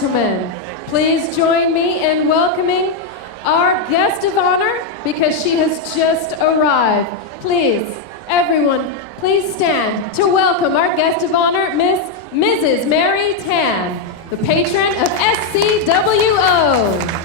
gentlemen, please join me in welcoming our guest of honor because she has just arrived. Please, everyone, please stand to welcome our guest of honor, Mrs. Mary Tan, the patron of SCWO.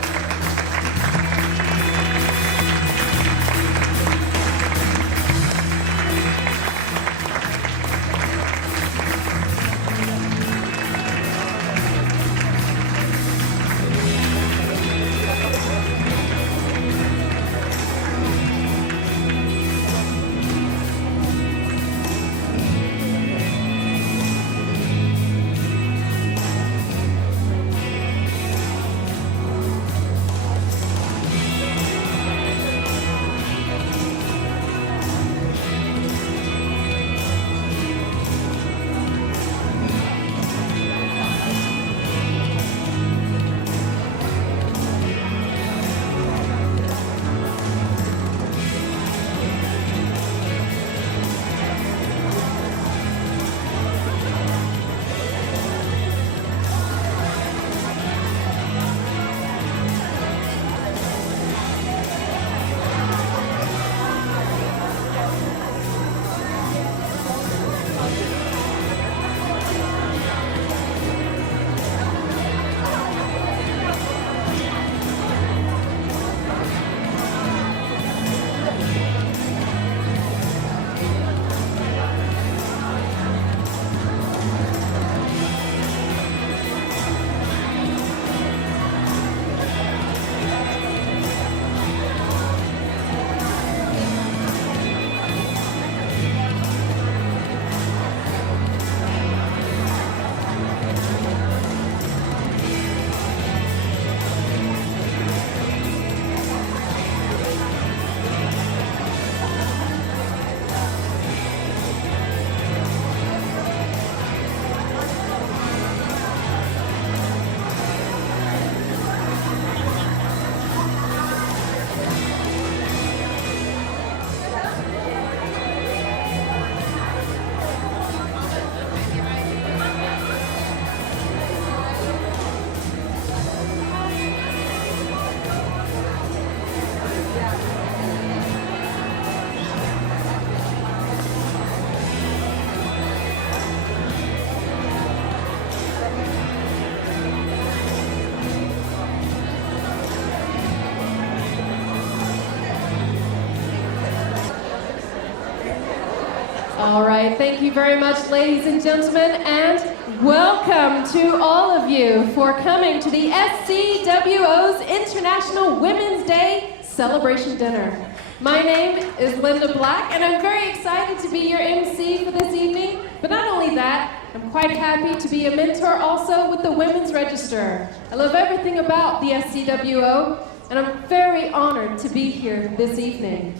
All right, thank you very much, ladies and gentlemen, and welcome to all of you for coming to the SCWO's International Women's Day Celebration Dinner. My name is Linda Black, and I'm very excited to be your MC for this evening, but not only that, I'm quite happy to be a mentor also with the Women's Register. I love everything about the SCWO, and I'm very honored to be here this evening.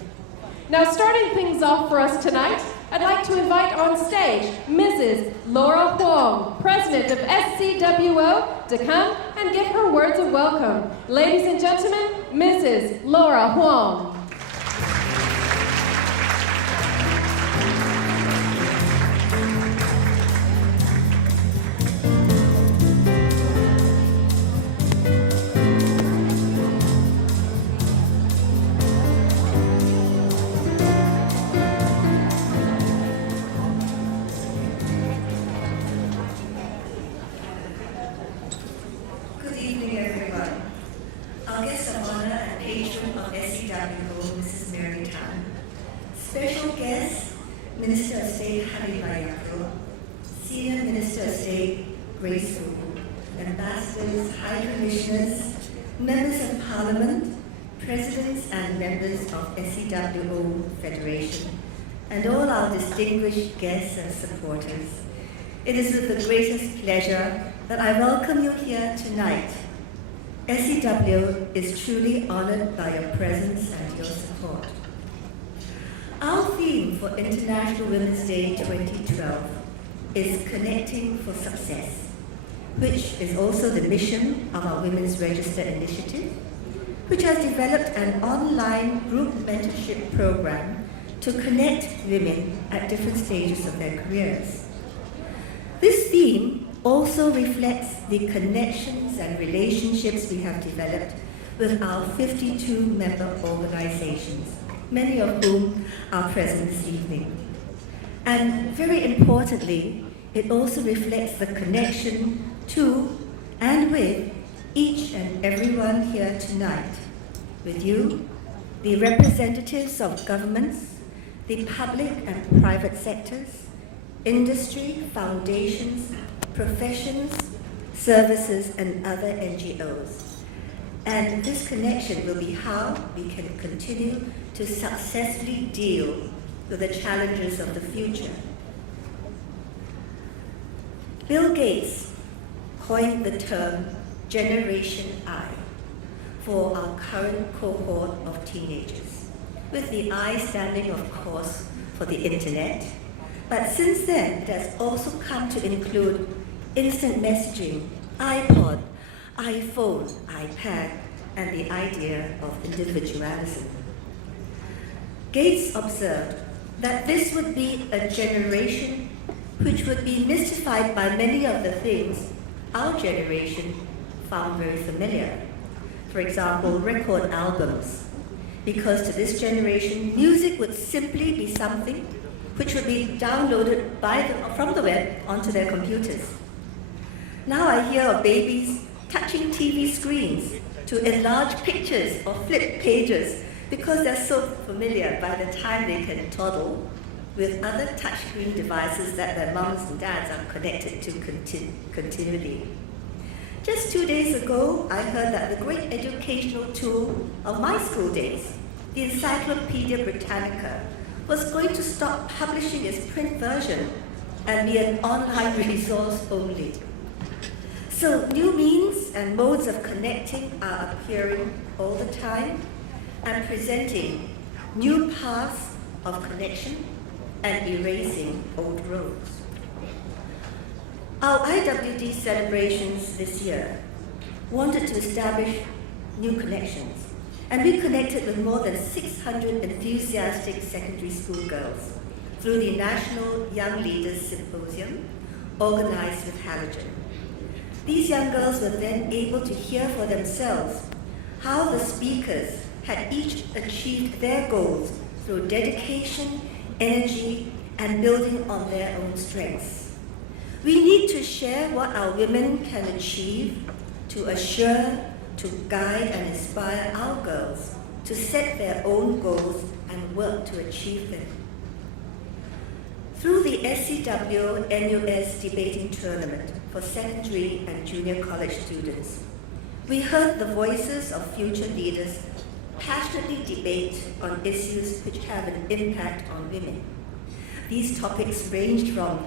Now, starting things off for us tonight, I'd like to invite on stage Mrs. Laura Huang, President of SCWO, to come and give her words of welcome. Ladies and gentlemen, Mrs. Laura Huang. Special guest, Minister of State Hari Bayako, Senior Minister of State Grace Wu, Ambassadors, High Commissioners, Members of Parliament, Presidents and members of SCWO Federation, and all our distinguished guests and supporters. It is with the greatest pleasure that I welcome you here tonight. SCWO is truly honored by your presence and your support. Our theme for International Women's Day 2012 is Connecting for Success, which is also the mission of our Women's Register initiative, which has developed an online group mentorship program to connect women at different stages of their careers. This theme also reflects the connections and relationships we have developed with our 52 member organizations, many of whom are present this evening. And very importantly, it also reflects the connection to and with each and everyone here tonight, with you, the representatives of governments, the public and private sectors, industry, foundations, professions, services, and other NGOs. And this connection will be how we can continue to successfully deal with the challenges of the future. Bill Gates coined the term Generation I for our current cohort of teenagers, with the I standing, of course, for the internet. But since then, it has also come to include instant messaging, iPod, iPhone, iPad, and the idea of individualism. Gates observed that this would be a generation which would be mystified by many of the things our generation found very familiar. For example, record albums, because to this generation, music would simply be something which would be downloaded from the web onto their computers. Now I hear of babies touching TV screens to enlarge pictures or flip pages because they're so familiar by the time they can toddle with other touchscreen devices that their mums and dads are connected to continually. Just 2 days ago, I heard that the great educational tool of my school days, the Encyclopedia Britannica, was going to stop publishing its print version and be an online resource only. So new means and modes of connecting are appearing all the time and presenting new paths of connection and erasing old roads. Our IWD celebrations this year wanted to establish new connections, and we connected with more than 600 enthusiastic secondary school girls through the National Young Leaders Symposium organized with Halogen. These young girls were then able to hear for themselves how the speakers had each achieved their goals through dedication, energy, and building on their own strengths. We need to share what our women can achieve to assure, to guide and inspire our girls to set their own goals and work to achieve them. Through the SCWO NUS debating tournament for secondary and junior college students, we heard the voices of future leaders passionately debate on issues which have an impact on women. These topics ranged from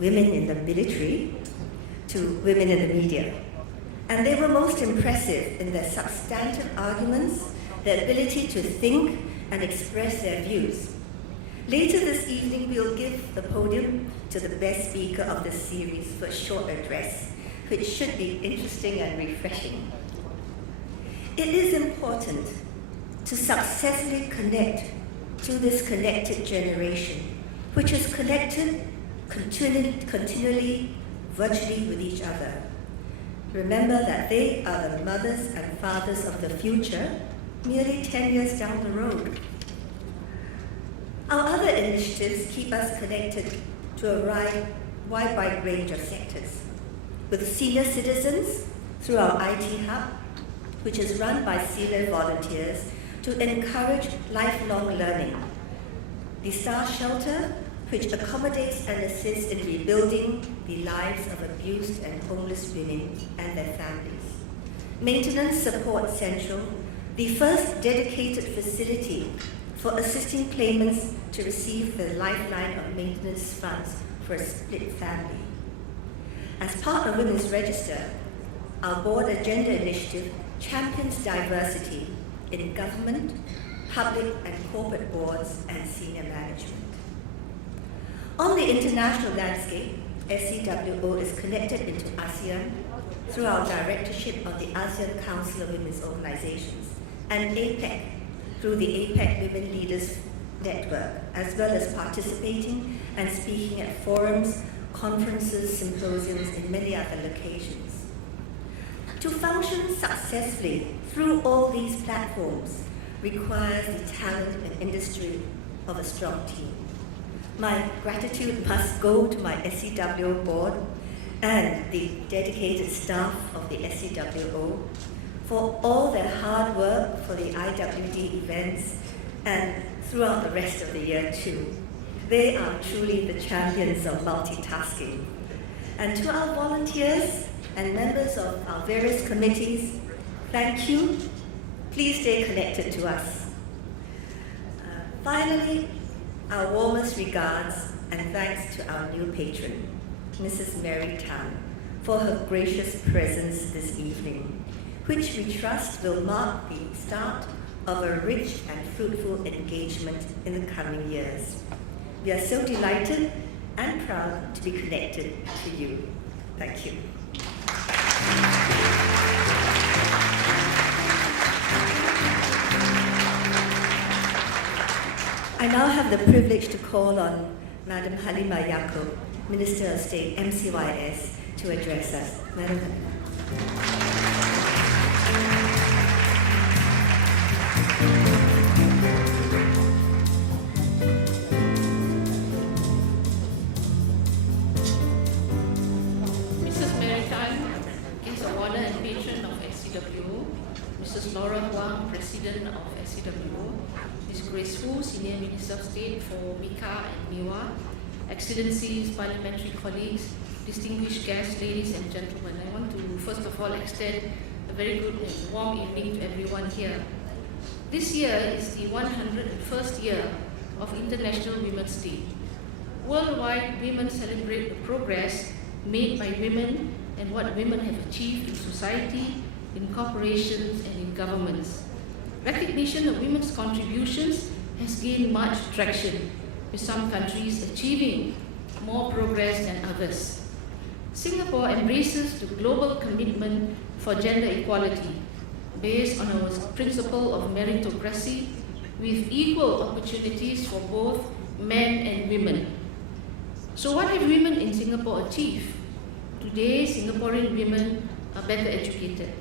women in the military to women in the media. And they were most impressive in their substantive arguments, their ability to think and express their views. Later this evening, we'll give the podium to the best speaker of the series for a short address, which should be interesting and refreshing. It is important to successfully connect to this connected generation, which is connected continually, virtually with each other. Remember that they are the mothers and fathers of the future, merely 10 years down the road. Our other initiatives keep us connected to a wide range of sectors. With senior citizens through our IT hub, which is run by senior volunteers to encourage lifelong learning. The Star Shelter, which accommodates and assists in rebuilding the lives of abused and homeless women and their families. Maintenance Support Central, the first dedicated facility for assisting claimants to receive the lifeline of maintenance funds for a split family. As part of Women's Register, our Board Agenda Initiative champions diversity in government, public and corporate boards and senior management. On the international landscape, SCWO is connected into ASEAN through our directorship of the ASEAN Council of Women's Organizations and APEC through the APEC Women Leaders Network, as well as participating and speaking at forums, conferences, symposiums, and many other locations. To function successfully through all these platforms requires the talent and industry of a strong team. My gratitude must go to my SCWO board and the dedicated staff of the SCWO for all their hard work for the IWD events and throughout the rest of the year too. They are truly the champions of multitasking. And to our volunteers and members of our various committees, thank you. Please stay connected to us. Finally, our warmest regards and thanks to our new patron, Mrs. Mary Tan, for her gracious presence this evening, which we trust will mark the start of a rich and fruitful engagement in the coming years. We are so delighted and proud to be connected to you. Thank you. I now have the privilege to call on Madam Halima Yaacob, Minister of State, MCYS, to address us. Madam Halima. Mrs. Mary Tan, guest of honor and patron of SCWO, Mrs. Laura Huang, President of SCWO, Ms. Grace Wu, Senior Minister of State for Mika and Niwa, Excellencies, parliamentary colleagues, distinguished guests, ladies and gentlemen, I want to first of all extend a very good and warm evening to everyone here. This year is the 101st year of International Women's Day. Worldwide, women celebrate the progress made by women and what women have achieved in society, in corporations, and in governments. Recognition of women's contributions has gained much traction, with some countries achieving more progress than others. Singapore embraces the global commitment for gender equality based on our principle of meritocracy with equal opportunities for both men and women. So what have women in Singapore achieved? Today, Singaporean women are better educated.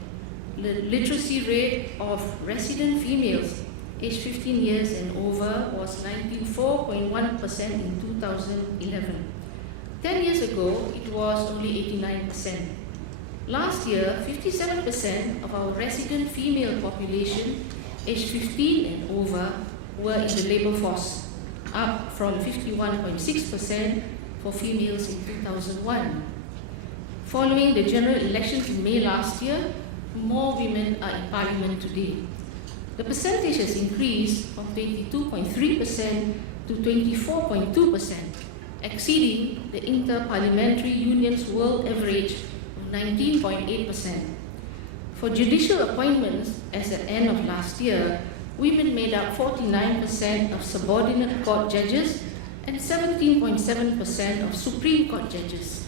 The literacy rate of resident females aged 15 years and over was 94.1% in 2011. 10 years ago, it was only 89%. Last year, 57% of our resident female population aged 15 and over were in the labour force, up from 51.6% for females in 2001. Following the general elections in May last year, more women are in parliament today. The percentage has increased from 22.3% to 24.2%, exceeding the Inter-Parliamentary Union's world average of 19.8%. For judicial appointments, as at the end of last year, women made up 49% of subordinate court judges and 17.7% of Supreme Court judges.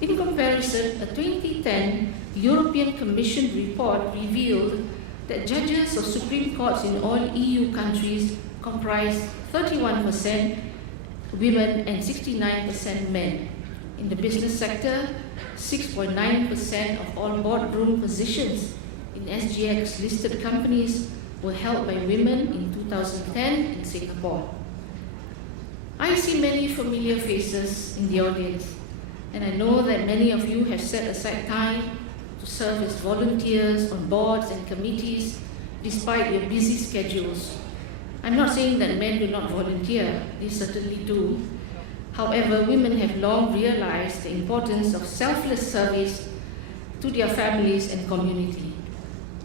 In comparison, a 2010 European Commission report revealed that judges of Supreme Courts in all EU countries comprise 31% women and 69% men. In the business sector, 6.9% of all boardroom positions in SGX listed companies were held by women in 2010 in Singapore. I see many familiar faces in the audience, and I know that many of you have set aside time to serve as volunteers on boards and committees despite your busy schedules. I'm not saying that men do not volunteer, they certainly do. However, women have long realized the importance of selfless service to their families and community.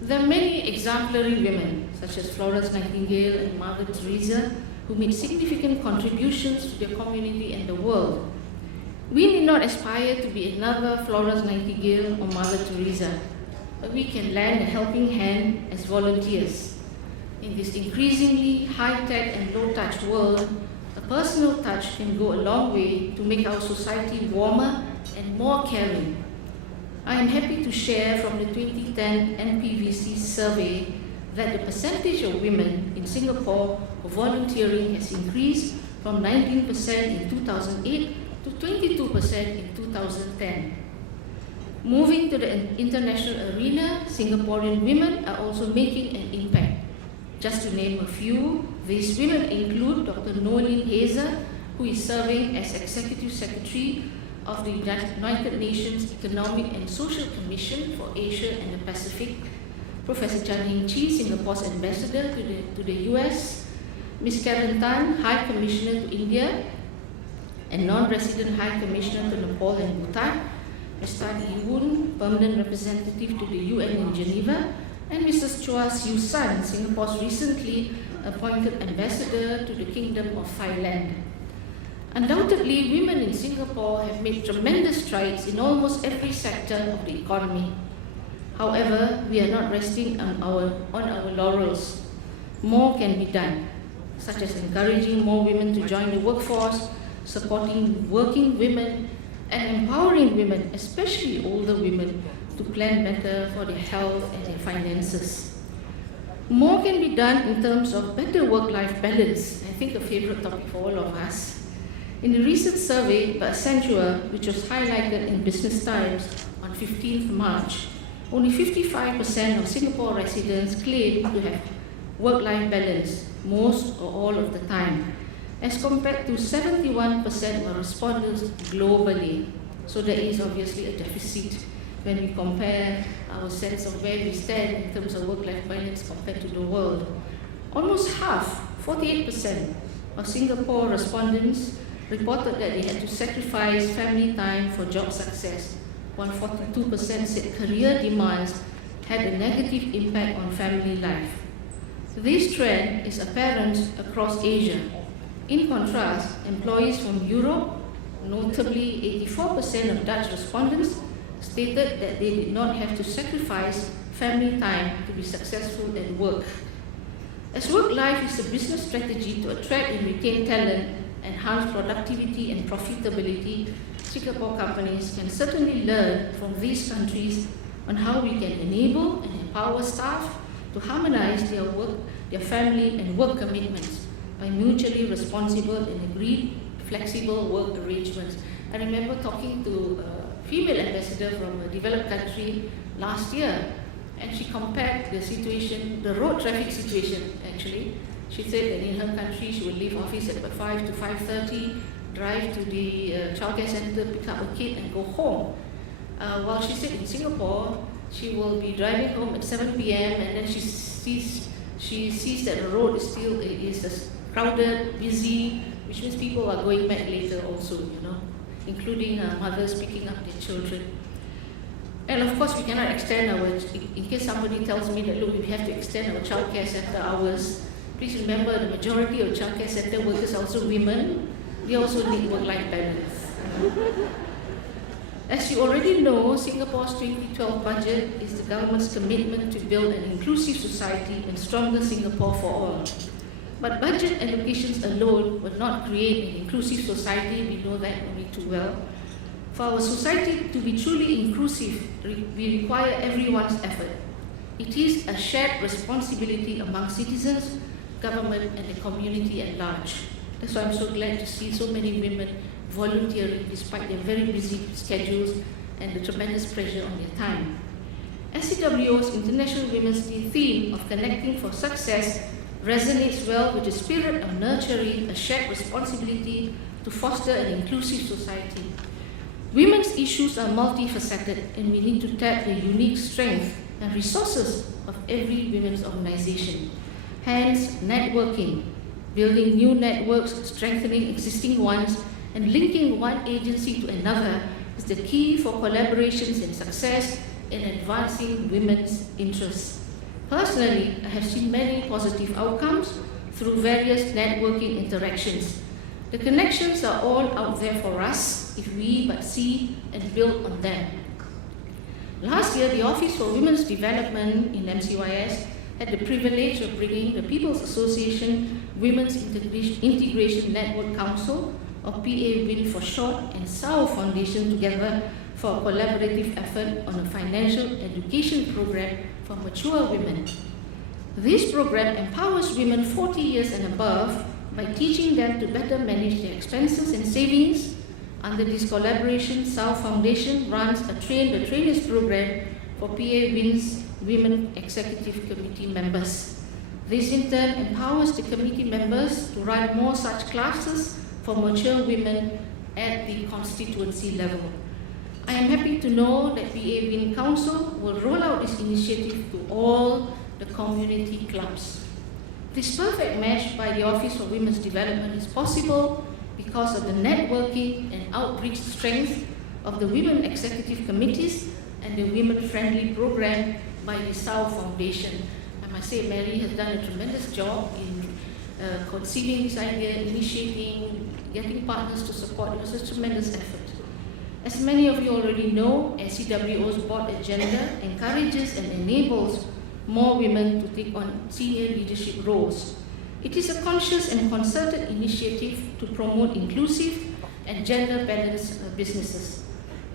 There are many exemplary women, such as Florence Nightingale and Mother Teresa, who made significant contributions to their community and the world. We need not aspire to be another Florence Nightingale or Mother Teresa, but we can lend a helping hand as volunteers. In this increasingly high-tech and low-touch world, a personal touch can go a long way to make our society warmer and more caring. I am happy to share from the 2010 NPVC survey that the percentage of women in Singapore for volunteering has increased from 19% in 2008 to 22% in 2010. Moving to the international arena, Singaporean women are also making an impact. Just to name a few, these women include Dr. Noeline Heyzer, who is serving as Executive Secretary of the United Nations Economic and Social Commission for Asia and the Pacific, Professor Chan Heng Chee, Singapore's ambassador to the US, Ms. Karen Tan, High Commissioner to India and non-resident High Commissioner to Nepal and Bhutan, Ms. Tan Yi-Woon, Permanent Representative to the UN in Geneva, and Mrs. Chua Siu San, Singapore's recently appointed ambassador to the Kingdom of Thailand. Undoubtedly, women in Singapore have made tremendous strides in almost every sector of the economy. However, we are not resting on our laurels. More can be done, such as encouraging more women to join the workforce, supporting working women, and empowering women, especially older women, to plan better for their health and their finances. More can be done in terms of better work-life balance, I think a favorite topic for all of us. In a recent survey by SCWO, which was highlighted in Business Times on 15th March, only 55% of Singapore residents claim to have work-life balance most or all of the time, as compared to 71% of respondents globally. So there is obviously a deficit when we compare our sense of where we stand in terms of work-life balance compared to the world. Almost half, 48% of Singapore respondents reported that they had to sacrifice family time for job success, while 42% said career demands had a negative impact on family life. This trend is apparent across Asia. In contrast, employees from Europe, notably 84% of Dutch respondents, stated that they did not have to sacrifice family time to be successful at work. As work life is a business strategy to attract and retain talent, enhance productivity and profitability, Singapore companies can certainly learn from these countries on how we can enable and empower staff to harmonize their work, their family and work commitments by mutually responsible and agreed flexible work arrangements. I remember talking to a female ambassador from a developed country last year, and she compared the situation, the road traffic situation actually. She said that in her country she would leave office at about 5 to 5:30, drive to the childcare center, pick up a kid and go home. While she said in Singapore, she will be driving home at 7 p.m. and then she sees that the road is still crowded, busy, which means people are going back later also, including mothers picking up their children. And of course, we cannot extend in case somebody tells me that, look, we have to extend our childcare center hours. Please remember, the majority of childcare center workers are also women. They also need work-life balance. As you already know, Singapore's 2012 budget is the government's commitment to build an inclusive society and stronger Singapore for all. But budget allocations alone will not create an inclusive society, we know that only too well. For our society to be truly inclusive, we require everyone's effort. It is a shared responsibility among citizens, government and the community at large. That's why I'm so glad to see so many women volunteering despite their very busy schedules and the tremendous pressure on their time. SCWO's International Women's Day theme of connecting for success resonates well with the spirit of nurturing a shared responsibility to foster an inclusive society. Women's issues are multifaceted, and we need to tap the unique strength and resources of every women's organization. Hence, networking, building new networks, strengthening existing ones, and linking one agency to another is the key for collaborations and success in advancing women's interests. Personally, I have seen many positive outcomes through various networking interactions. The connections are all out there for us if we but see and build on them. Last year, the Office for Women's Development in MCYS had the privilege of bringing the People's Association Women's Integration Network Council, or PA-WIN for short, and SCWO Foundation together for a collaborative effort on a financial education program for mature women. This program empowers women 40 years and above by teaching them to better manage their expenses and savings, Under this collaboration, SCWO Foundation runs a Train the Trainers program for PA Win's Women Executive Committee members. This in turn empowers the committee members to run more such classes for mature women at the constituency level. I am happy to know that PA Win Council will roll out this initiative to all the community clubs. This perfect match by the Office for Women's Development is possible because of the networking and outreach strength of the Women Executive Committees and the Women-Friendly Program by the SCWO Foundation. I must say Mary has done a tremendous job in conceiving this idea, initiating, getting partners to support. It was a tremendous effort. As many of you already know, SCWO's board agenda encourages and enables more women to take on senior leadership roles. It is a conscious and concerted initiative to promote inclusive and gender-balanced businesses.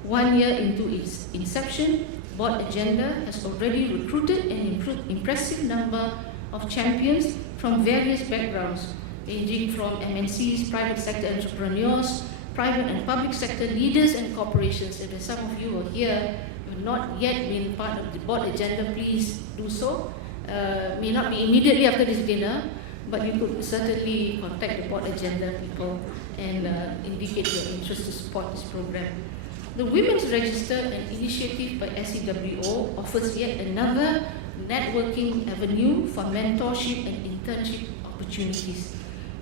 1 year into its inception, board agenda has already recruited an impressive number of champions from various backgrounds, ranging from MNCs, private sector entrepreneurs, private and public sector leaders and corporations. If some of you are here, have not yet been part of the board agenda, please do so. May not be immediately after this dinner, but you could certainly contact the board agenda people and indicate your interest to support this program. The Women's Register, an initiative by SCWO, offers yet another networking avenue for mentorship and internship opportunities.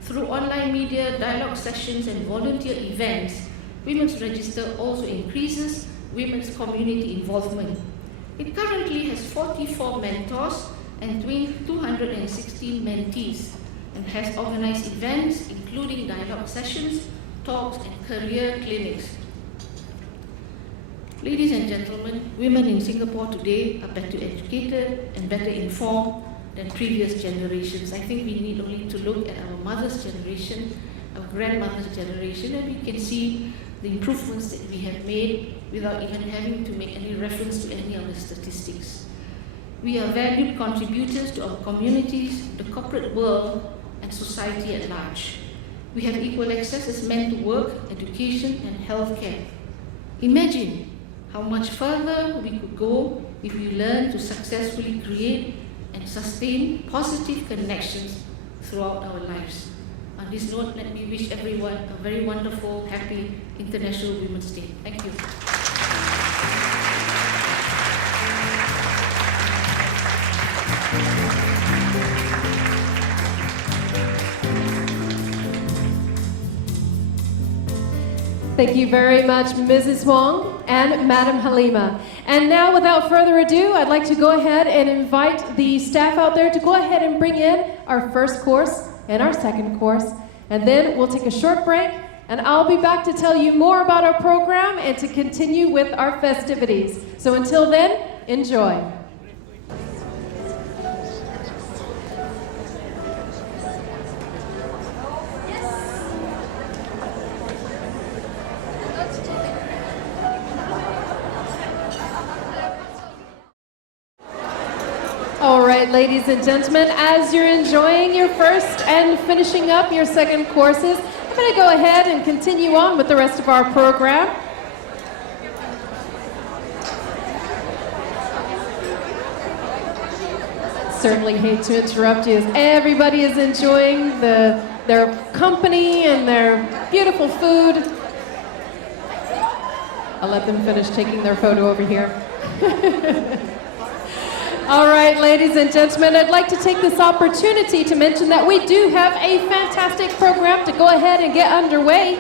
Through online media, dialogue sessions, and volunteer events, Women's Register also increases women's community involvement. It currently has 44 mentors and 216 mentees, and has organized events including dialogue sessions, talks, and career clinics. Ladies and gentlemen, women in Singapore today are better educated and better informed than previous generations. I think we need only to look at our mother's generation, our grandmother's generation, and we can see the improvements that we have made without even having to make any reference to any of the statistics. We are valued contributors to our communities, the corporate world, and society at large. We have equal access as men to work, education, and healthcare. Imagine how much further we could go if we learn to successfully create and sustain positive connections throughout our lives. On this note, let me wish everyone a very wonderful, happy International Women's Day. Thank you. Thank you very much, Mrs. Wong and Madam Halima. And now, without further ado, I'd like to go ahead and invite the staff out there to go ahead and bring in our first course and our second course. And then we'll take a short break, and I'll be back to tell you more about our program and to continue with our festivities. So until then, enjoy. All right, ladies and gentlemen, as you're enjoying your first and finishing up your second courses, I'm going to go ahead and continue on with the rest of our program. Certainly hate to interrupt you as everybody is enjoying their company and their beautiful food. I'll let them finish taking their photo over here. All right, ladies and gentlemen, I'd like to take this opportunity to mention that we do have a fantastic program to go ahead and get underway.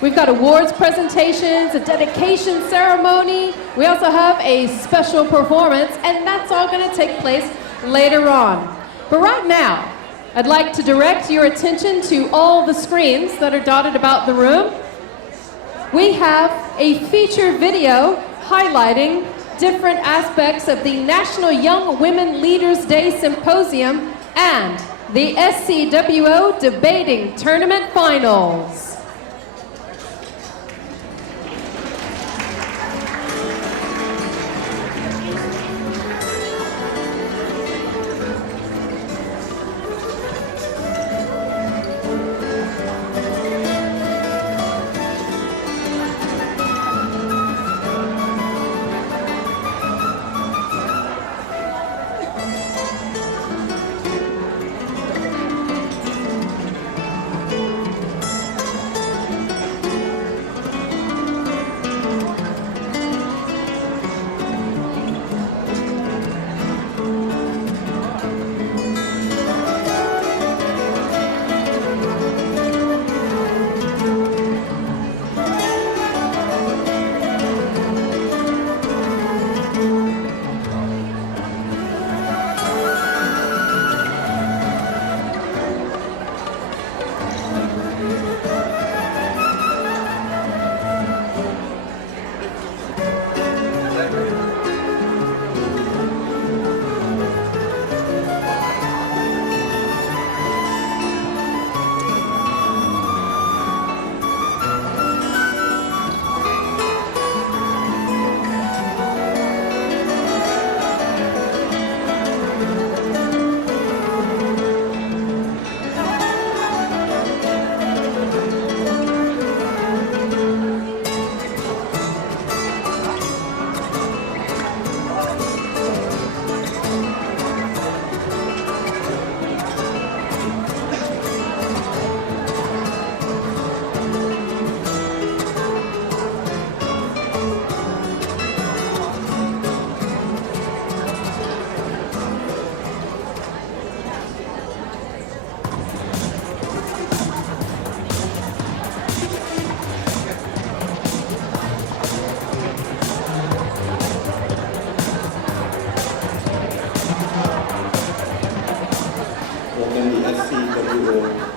We've got awards presentations, a dedication ceremony. We also have a special performance, and that's all going to take place later on. But right now, I'd like to direct your attention to all the screens that are dotted about the room. We have a feature video highlighting different aspects of the National Young Women Leaders Day Symposium and the SCWO Debating Tournament Finals.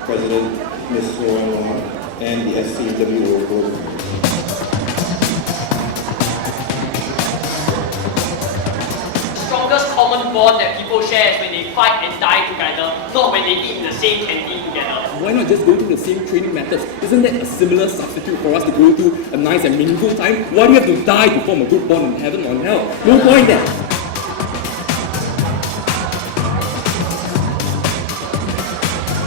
President Ms. Laura Wong, and the SCWO Board. Strongest common bond that people share is when they fight and die together, not when they eat in the same canteen together. Why not just go through the same training methods? Isn't that a similar substitute for us to go through a nice and meaningful time? Why do you have to die to form a good bond in heaven or in hell? No point there.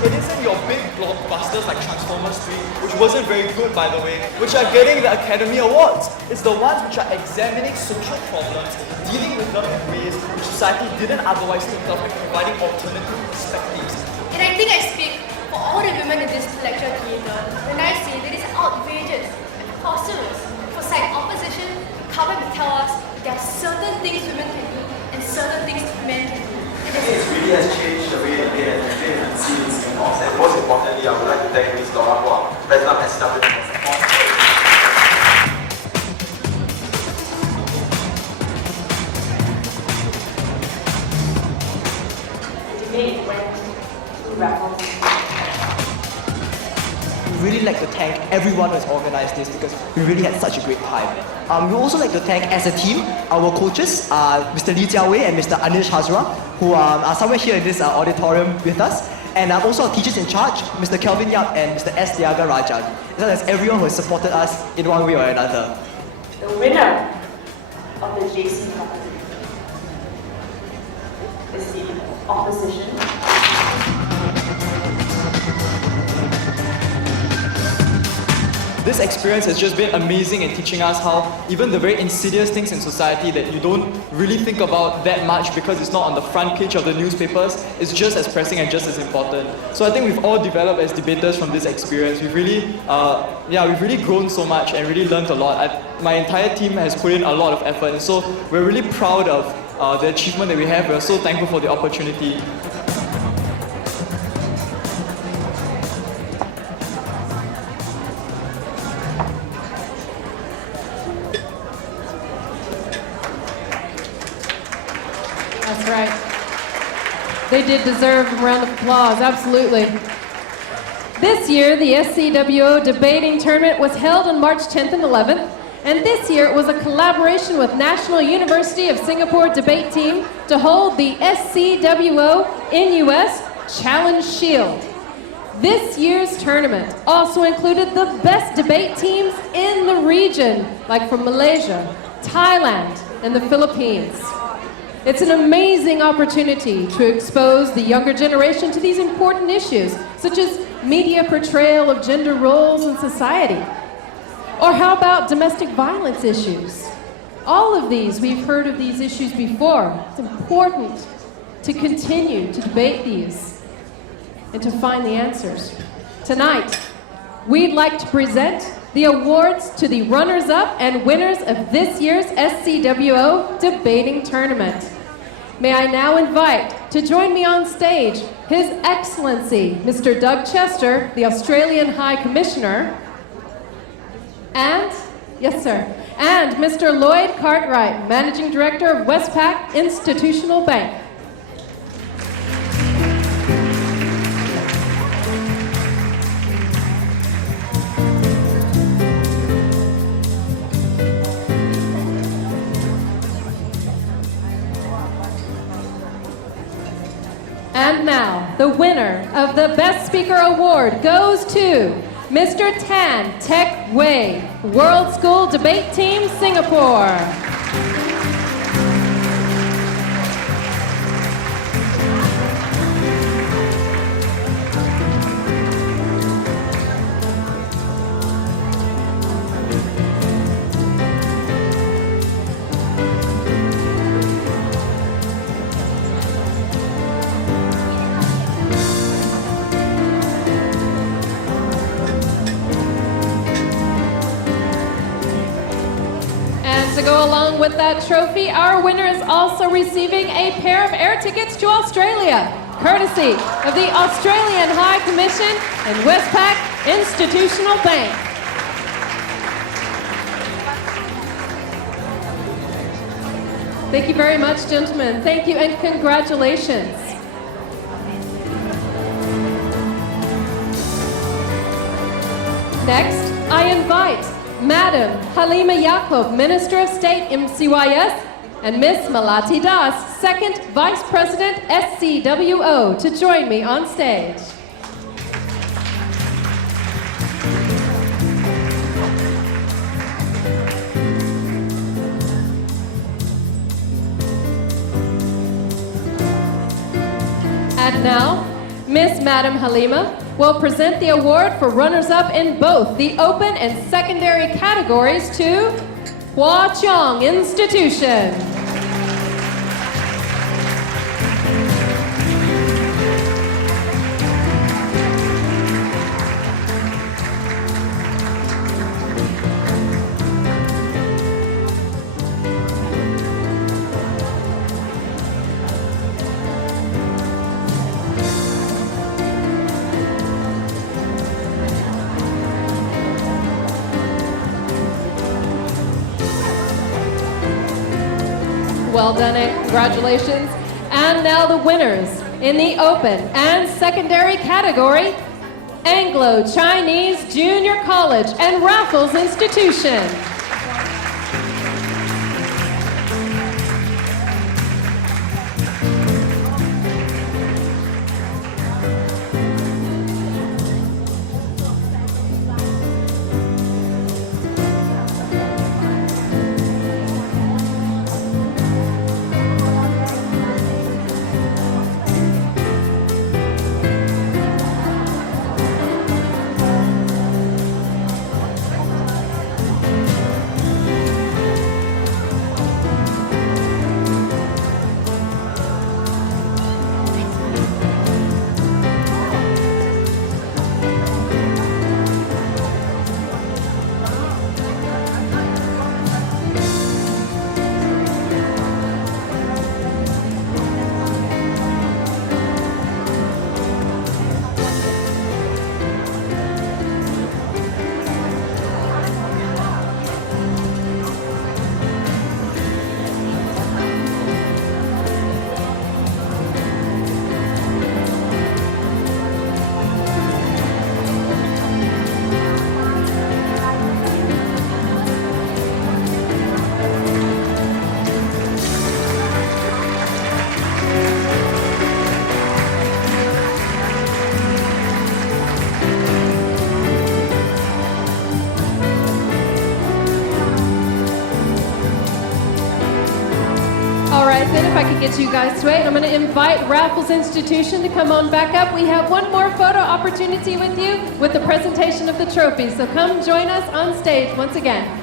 It isn't your big blockbusters like Transformers 3, which wasn't very good by the way, which are getting the Academy Awards. It's the ones which are examining social problems, dealing with them in ways which society didn't otherwise think of, and providing alternative perspectives. And I think I speak for all the women in this lecture theatre when I say that it's outrageous and preposterous for side opposition to come and tell us there are certain things women can do and certain things men can do. I think it really has changed the way that they have trained and seen in Singapore. And most importantly, I would like to thank Ms. Laura Wong, President of SCWO, for support. Debate went to Raffles. We really like to thank everyone who has organised this because we really had such a great time. We would also like to thank, as a team, our coaches, Mr. Lee Jia Wei and Mr. Anish Hazra, who are somewhere here in this auditorium with us. And also our teachers in charge, Mr. Kelvin Yap and Mr. S. Diaga Rajan, as well as everyone who has supported us in one way or another. The winner of the JC competition is the opposition. This experience has just been amazing in teaching us how even the very insidious things in society that you don't really think about that much because it's not on the front page of the newspapers is just as pressing and just as important. So I think we've all developed as debaters from this experience. We've really grown so much and really learned a lot. My entire team has put in a lot of effort, and so we're really proud of the achievement that we have. We're so thankful for the opportunity. That's right. They did deserve a round of applause, absolutely. This year, the SCWO debating tournament was held on March 10th and 11th, and this year it was a collaboration with National University of Singapore debate team to hold the SCWO NUS Challenge Shield. This year's tournament also included the best debate teams in the region, like from Malaysia, Thailand, and the Philippines. It's an amazing opportunity to expose the younger generation to these important issues, such as media portrayal of gender roles in society. Or how about domestic violence issues? All of these, we've heard of these issues before. It's important to continue to debate these and to find the answers. Tonight, we'd like to present the awards to the runners-up and winners of this year's SCWO debating tournament. May I now invite to join me on stage His Excellency, Mr. Doug Chester, the Australian High Commissioner, and, yes sir, and Mr. Lloyd Cartwright, Managing Director of Westpac Institutional Bank. And now, the winner of the Best Speaker Award goes to Mr. Tan Tek Wei, World School Debate Team, Singapore. To go along with that trophy, our winner is also receiving a pair of air tickets to Australia, courtesy of the Australian High Commission and Westpac Institutional Bank. Thank you very much, gentlemen. Thank you and congratulations. Next, I invite Madam Halima Yaqub, Minister of State, MCYS, and Miss Malati Das, Second Vice President, SCWO, to join me on stage. And now, Miss Madam Halima will present the award for runners-up in both the open and secondary categories to Hua Chong Institution. Well done, and congratulations. And now the winners in the open and secondary category, Anglo-Chinese Junior College and Raffles Institution. Then if I could get you guys to wait, I'm going to invite Raffles Institution to come on back up. We have one more photo opportunity with you with the presentation of the trophies. So come join us on stage once again.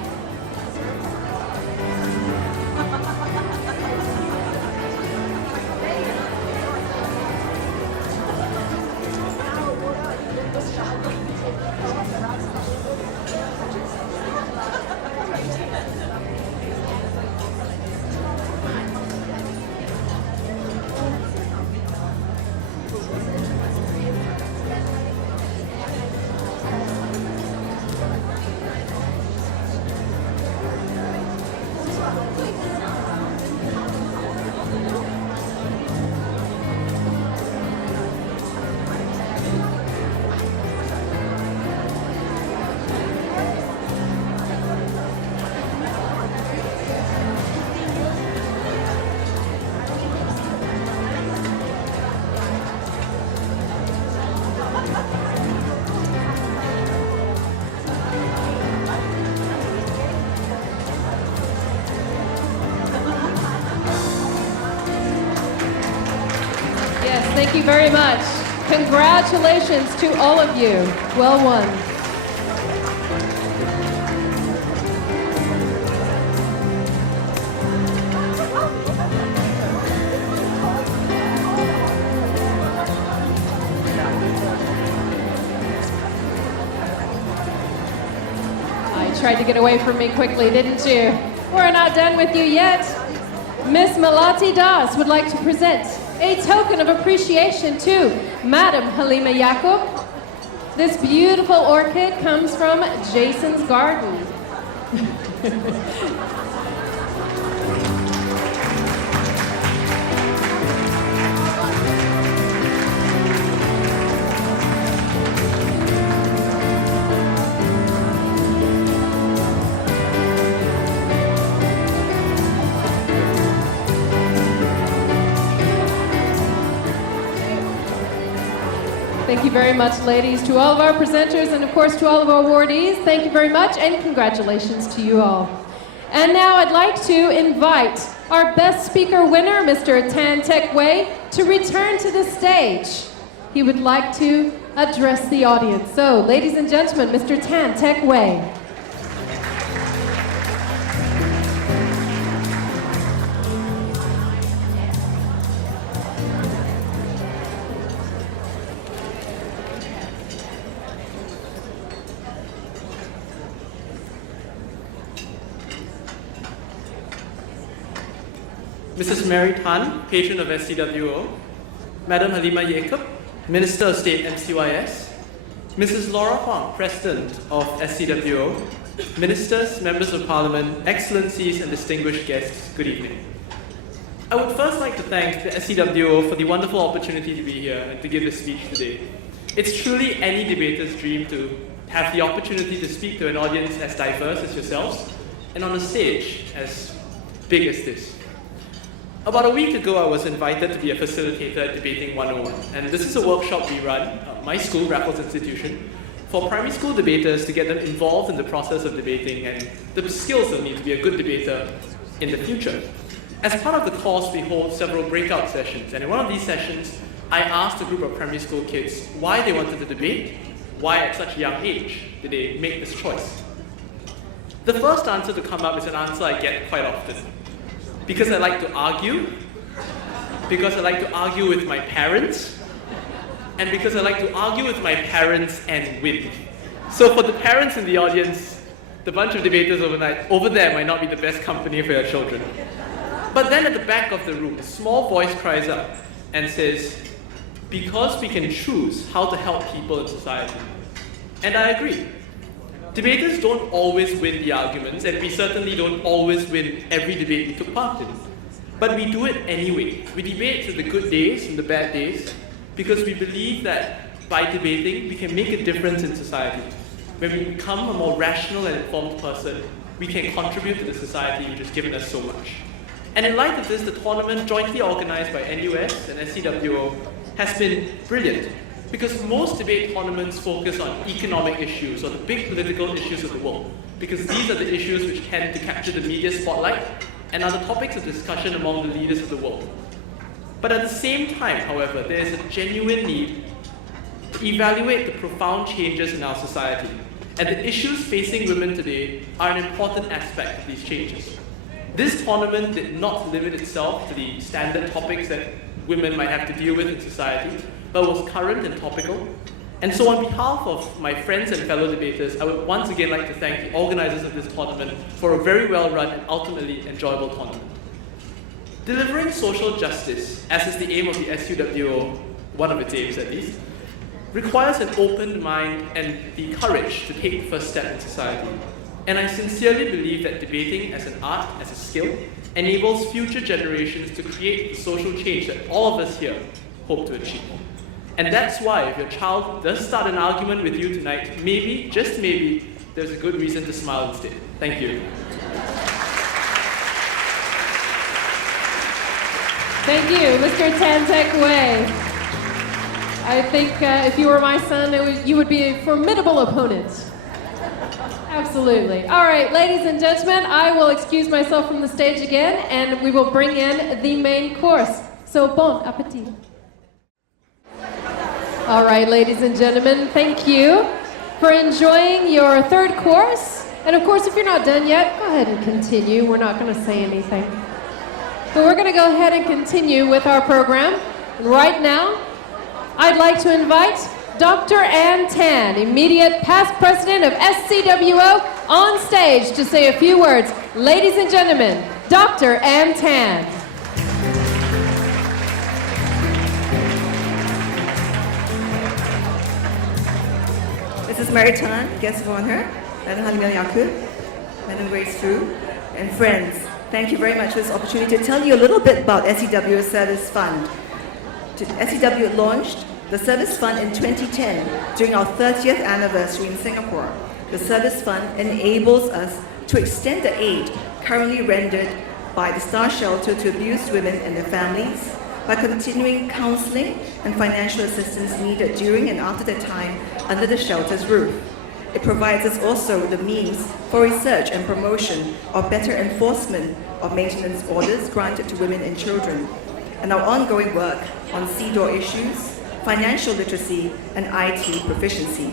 Thank you very much. Congratulations to all of you. Well won. I tried to get away from me quickly, didn't you? We're not done with you yet. Miss Malati Das would like to present a token of appreciation to Madam Halima Yaqub. This beautiful orchid comes from Jason's garden. Thank you very much, ladies. To all of our presenters and, of course, to all of our awardees, thank you very much and congratulations to you all. And now I'd like to invite our Best Speaker winner, Mr. Tan Tek Wei, to return to the stage. He would like to address the audience. So, ladies and gentlemen, Mr. Tan Tek Wei. Mrs. Mary Tan, patron of SCWO, Madam Halima Yacob, Minister of State MCYS, Mrs. Laura Huang, President of SCWO, Ministers, Members of Parliament, Excellencies and distinguished guests, good evening. I would first like to thank the SCWO for the wonderful opportunity to be here and to give this speech today. It's truly any debater's dream to have the opportunity to speak to an audience as diverse as yourselves and on a stage as big as this. About a week ago, I was invited to be a facilitator at Debating 101, and this is a workshop we run at my school, Raffles Institution, for primary school debaters to get them involved in the process of debating and the skills they'll need to be a good debater in the future. As part of the course, we hold several breakout sessions, and in one of these sessions, I asked a group of primary school kids why they wanted to debate, why at such a young age did they make this choice. The first answer to come up is an answer I get quite often. Because I like to argue, because I like to argue with my parents, and because I like to argue with my parents and win. So for the parents in the audience, the bunch of debaters over there might not be the best company for your children. But then at the back of the room, a small voice cries out and says, because we can choose how to help people in society. And I agree. Debaters don't always win the arguments, and we certainly don't always win every debate we took part in. But we do it anyway. We debate through the good days and the bad days because we believe that by debating, we can make a difference in society. When we become a more rational and informed person, we can contribute to the society which has given us so much. And in light of this, the tournament jointly organized by NUS and SCWO has been brilliant. Because most debate tournaments focus on economic issues or the big political issues of the world, because these are the issues which tend to capture the media spotlight and are the topics of discussion among the leaders of the world. But at the same time, however, there is a genuine need to evaluate the profound changes in our society, and the issues facing women today are an important aspect of these changes. This tournament did not limit itself to the standard topics that women might have to deal with in society, but was current and topical. And so on behalf of my friends and fellow debaters, I would once again like to thank the organizers of this tournament for a very well-run and ultimately enjoyable tournament. Delivering social justice, as is the aim of the SCWO, one of its aims at least, requires an open mind and the courage to take the first step in society. And I sincerely believe that debating as an art, as a skill, enables future generations to create the social change that all of us here hope to achieve. And that's why if your child does start an argument with you tonight, maybe, just maybe, there's a good reason to smile instead. Thank you. Thank you, Mr. Tan Tek Wei. I think if you were my son, you would be a formidable opponent. Absolutely. All right, ladies and gentlemen, I will excuse myself from the stage again, and we will bring in the main course. So, bon appetit. All right, ladies and gentlemen, thank you for enjoying your third course. And of course, if you're not done yet, go ahead and continue. We're not going to say anything. But we're going to go ahead and continue with our program. Right now, I'd like to invite Dr. Ann Tan, immediate past president of SCWO, on stage to say a few words. Ladies and gentlemen, Dr. Ann Tan. Mrs. Mary Tan, guest of honor, Madam Halima Yacob, Madam Grace Fu, and friends, thank you very much for this opportunity to tell you a little bit about SCW Service Fund. SCW launched the Service Fund in 2010 during our 30th anniversary in Singapore. The Service Fund enables us to extend the aid currently rendered by the Star Shelter to abused women and their families, by continuing counseling and financial assistance needed during and after their time under the shelter's roof. It provides us also with the means for research and promotion of better enforcement of maintenance orders granted to women and children, and our ongoing work on SCWO issues, financial literacy, and IT proficiency.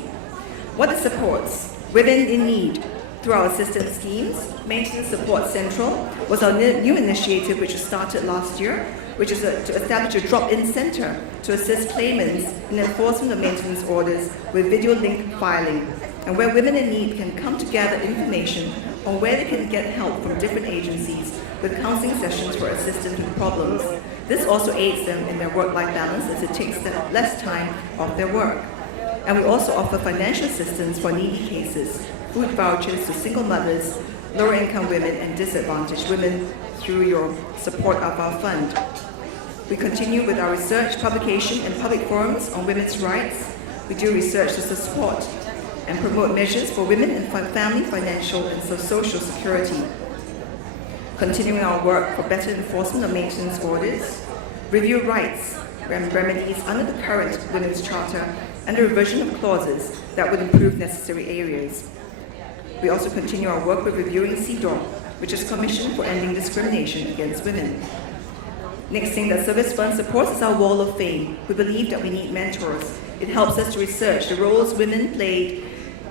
What it supports? Women in need. Through our assistance schemes, Maintenance Support Central was our new initiative which started last year, which is to establish a drop-in center to assist claimants in enforcement of maintenance orders with video link filing, and where women in need can come to gather information on where they can get help from different agencies with counseling sessions for assistance with problems. This also aids them in their work-life balance as it takes them less time off their work. And we also offer financial assistance for needy cases, food vouchers to single mothers, lower-income women, and disadvantaged women through your support of our fund. We continue with our research, publication, and public forums on women's rights. We do research to support and promote measures for women and family, financial, and social security. Continuing our work for better enforcement of maintenance orders, review rights and remedies under the current Women's Charter, and the revision of clauses that would improve necessary areas. We also continue our work with reviewing SCWO, which is Commission for Ending Discrimination Against Women. Next thing that Service Fund supports is our Wall of Fame. We believe that we need mentors. It helps us to research the roles women played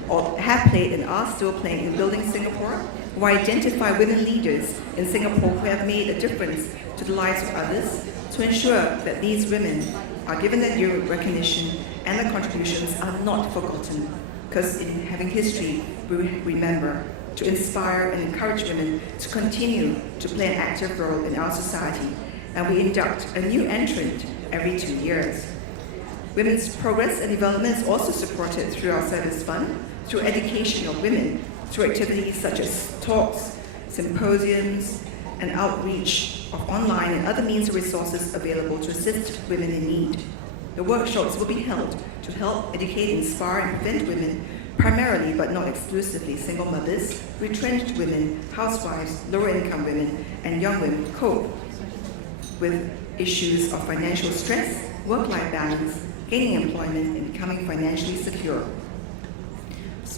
or have played and are still playing in building Singapore, or identify women leaders in Singapore who have made a difference to the lives of others, to ensure that these women are given their due recognition and their contributions are not forgotten. Because in having history, we remember, to inspire and encourage women to continue to play an active role in our society. And we induct a new entrant every 2 years. Women's progress and development is also supported through our service fund, through education of women, through activities such as talks, symposiums, and outreach of online and other means and resources available to assist women in need. The workshops will be held to help educate, inspire, and prevent women, primarily but not exclusively single mothers, retrenched women, housewives, lower-income women, and young women cope with issues of financial stress, work-life balance, gaining employment, and becoming financially secure.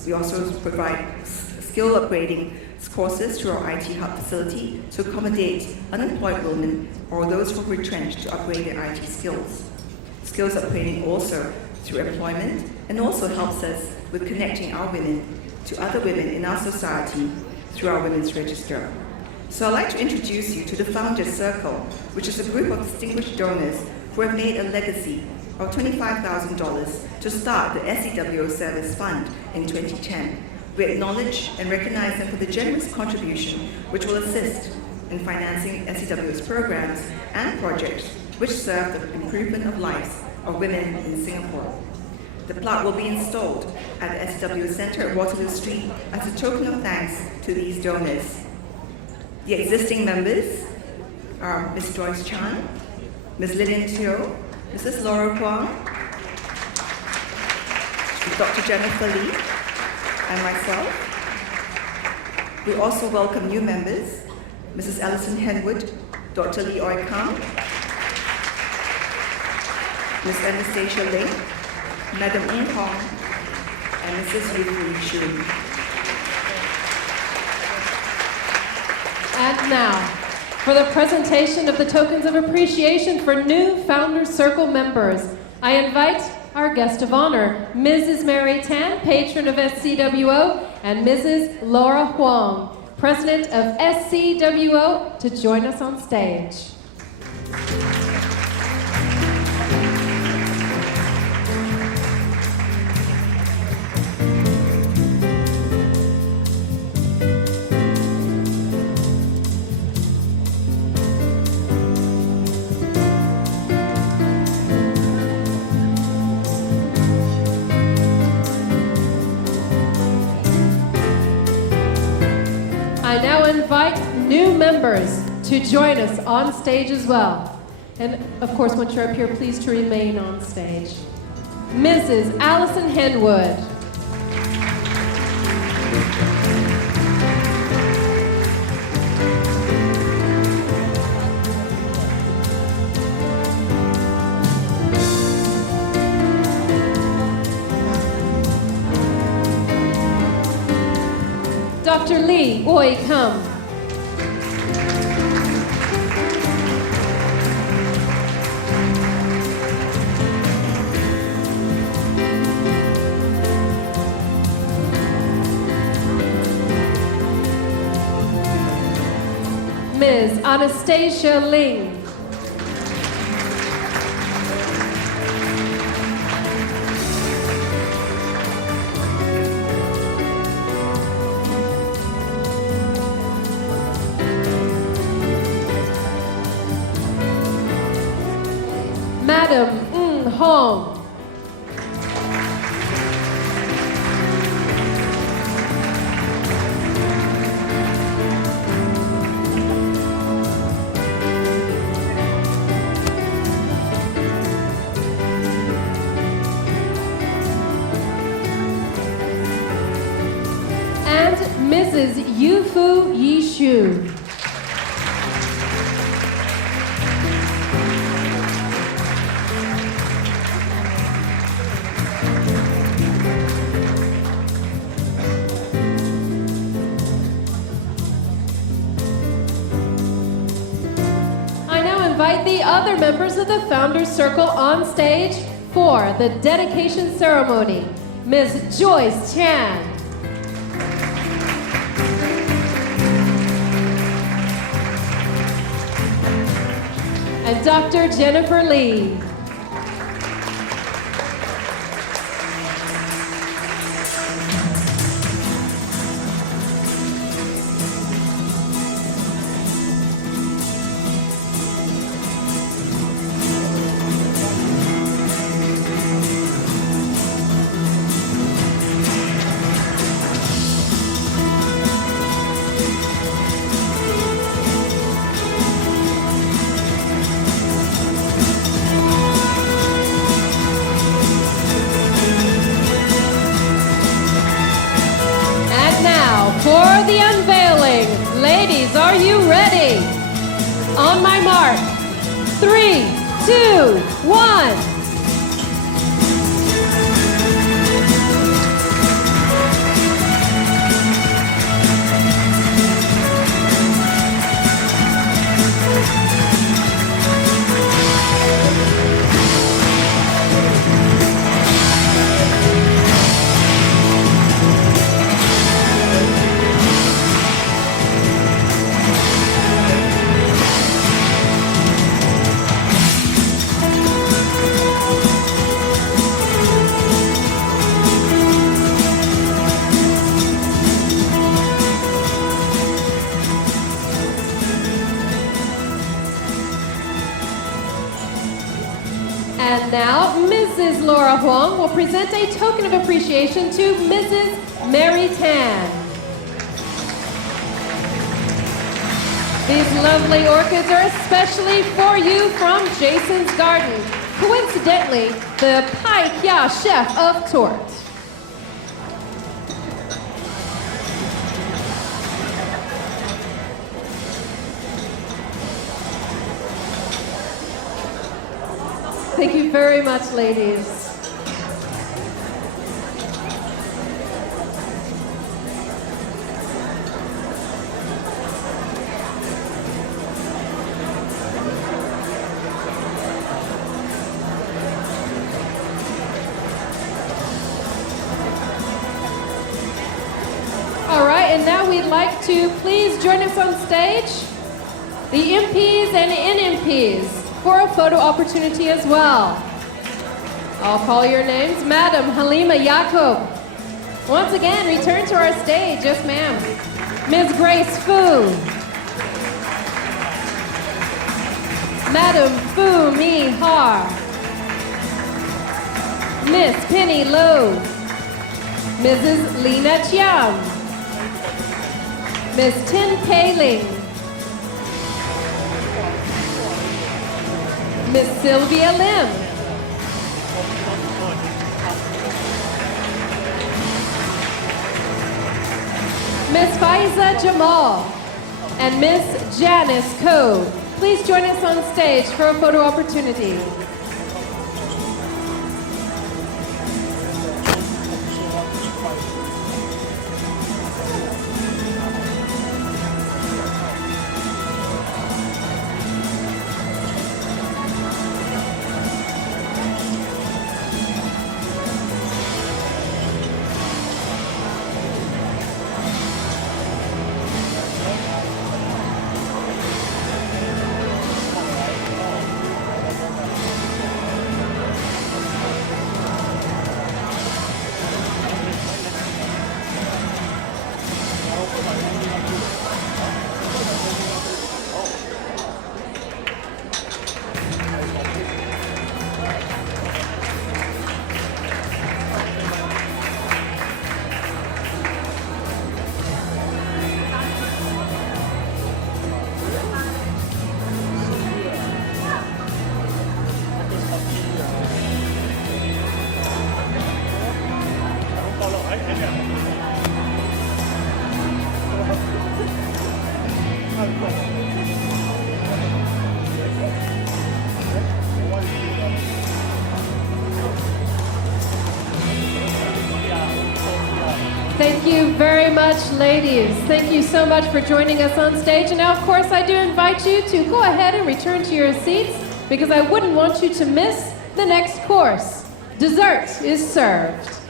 We also provide skill upgrading courses through our IT hub facility to accommodate unemployed women or those who are retrenched to upgrade their IT skills. Skills upgrading also through employment, and also helps us with connecting our women to other women in our society through our Women's Register. So I'd like to introduce you to the Founders Circle, which is a group of distinguished donors who have made a legacy of $25,000 to start the SCWO Service Fund in 2010. We acknowledge and recognize them for the generous contribution which will assist in financing SCWO's programs and projects which serve the improvement of lives of women in Singapore. The plaque will be installed at the SCWO Centre at Waterloo Street as a token of thanks to these donors. The existing members are Ms. Joyce Chan, Ms. Lillian Teo, Mrs. Laura Huang, Dr. Jennifer Lee, and myself. We also welcome new members, Mrs. Alison Henwood, Dr. Lee Oi Kam, Ms. Anastasia Ling, Madam Ng Hong, and Mrs. Yu Hui Shun. And now, for the presentation of the tokens of appreciation for new Founders Circle members, I invite our guest of honor, Mrs. Mary Tan, patron of SCWO, and Mrs. Laura Huang, president of SCWO, to join us on stage. I now invite new members to join us on stage as well. And of course, once you're up here, please to remain on stage. Mrs. Alison Henwood. Dr. Lee Oi Kum. Ms. Anastasia Ling. Madam Ng Hong. And Mrs. Yufu Yishu. Invite the other members of the Founders Circle on stage for the dedication ceremony. Ms. Joyce Chan. And Dr. Jennifer Lee. For the unveiling, ladies, are you ready? On my mark, 3, 2, 1. And now, Mrs. Laura Huang will present a token of appreciation to Mrs. Mary Tan. These lovely orchids are especially for you from Jason's Garden. Coincidentally, the Pai Kia chef of Tort. Thank you very much, ladies. All right, and now we'd like to please join us on stage, the MPs and NMPs, for a photo opportunity as well. I'll call your names. Madam Halima Yacob. Once again, return to our stage. Yes, ma'am. Ms. Grace Fu. Madam Fu Mi Har. Miss Penny Lowe. Mrs. Lena Chiam. Miss Tin Pei Ling. Miss Sylvia Lim. Miss Faiza Jamal and Miss Janice Code. Please join us on stage for a photo opportunity. Thank you very much, ladies. Thank you so much for joining us on stage. And now, of course, I do invite you to go ahead and return to your seats because I wouldn't want you to miss the next course. Dessert is served.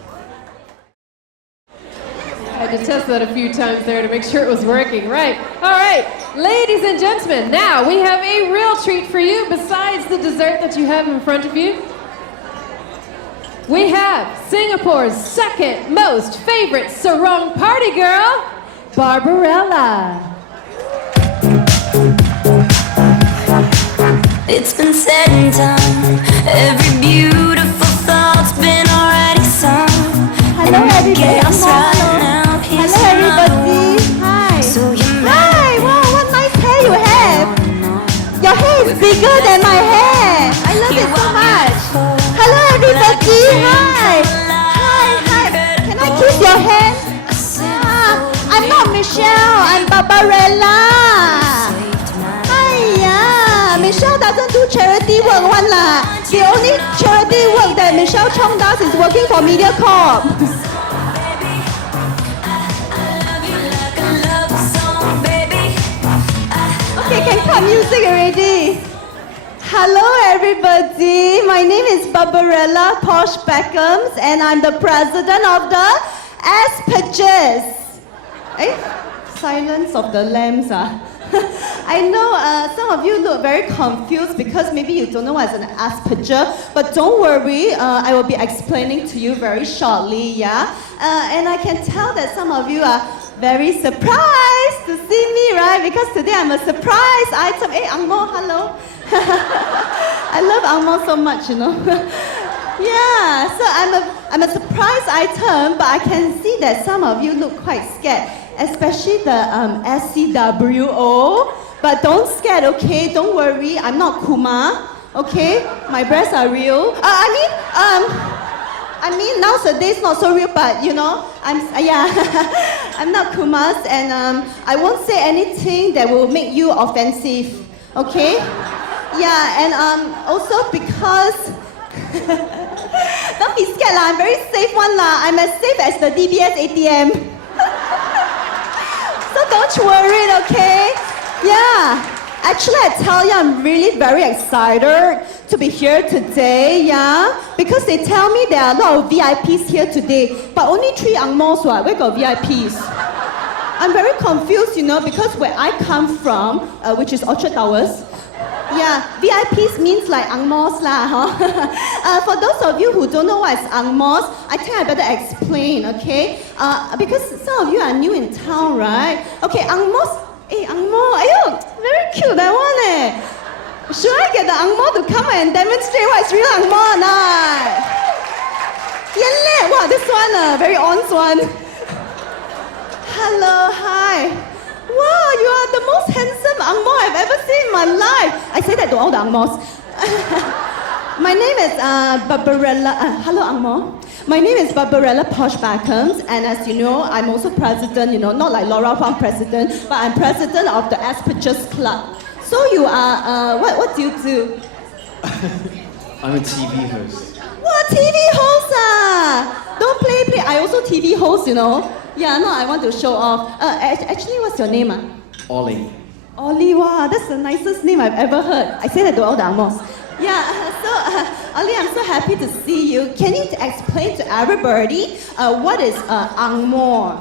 I had to test that a few times there to make sure it was working. Right. All right. Ladies and gentlemen, now we have a real treat for you besides the dessert that you have in front of you. We have Singapore's second most favorite sarong party girl, Barbarella. It's been said and done, every beautiful thought's been already sung. Hello everybody, hello everybody, hi. Hi, wow, what nice hair you have. Your hair is bigger than my hair. I love it so much. Hello everybody, hi. Hi. Can I kiss your hand? I'm not Michelle, I'm Barbarella. Hiya, Michelle doesn't do charity work one lah. The only charity work that Michelle Chong does is working for MediaCorp. Okay, can cut music already. Hello everybody, my name is Barbarella Posh Beckhams and I'm the president of the SCWO. Silence of the lambs. I know some of you look very confused because maybe you don't know what is an SCWO, but don't worry, I will be explaining to you very shortly, yeah? And I can tell that some of you are very surprised to see me, right? Because today I'm a surprise item. Hey, Angmo, hello. I love Angmo so much, you know. Yeah, so I'm a surprise item, but I can see that some of you look quite scared, especially the SCWO. But don't scared, okay? Don't worry, I'm not Kuma, okay? My breasts are real. I mean, nowadays not so real, but you know, I'm not Kumas, and I won't say anything that will make you offensive, okay? Yeah, and also because don't be scared lah, I'm very safe one lah. I'm as safe as the DBS ATM. So don't worry, okay? Yeah. Actually, I tell you, I'm really very excited to be here today, yeah? Because they tell me there are a lot of VIPs here today, but only 3 Angmos, where got VIPs? I'm very confused, you know, because where I come from, which is Orchard Towers, yeah, VIPs means like Angmos lah, huh? For those of you who don't know what is Angmos, I think I better explain, okay? Because some of you are new in town, right? Okay, Angmos. Hey, Angmo, ayo, very cute that one eh. Should I get the Angmo to come and demonstrate what is real Angmo or not? Yeah, wow, this one, very on one. Hello, hi. Wow, you are the most handsome Angmo I've ever seen in my life. I say that to all the Angmos. My name is Barbarella. Hello, Angmo. My name is Barbarella Posh Beckhams, and as you know, I'm also president, you know, not like Laura Huang president, but I'm president of the SCWO Club. So you are, what do you do? I'm a TV host. What, TV host ah? Don't play. I also TV host, you know. Yeah, no, I want to show off. Actually, what's your name? Ollie. Ollie, wow, that's the nicest name I've ever heard. I say that to all the Angmos. Yeah, so Ollie, I'm so happy to see you. Can you explain to everybody what is Angmo?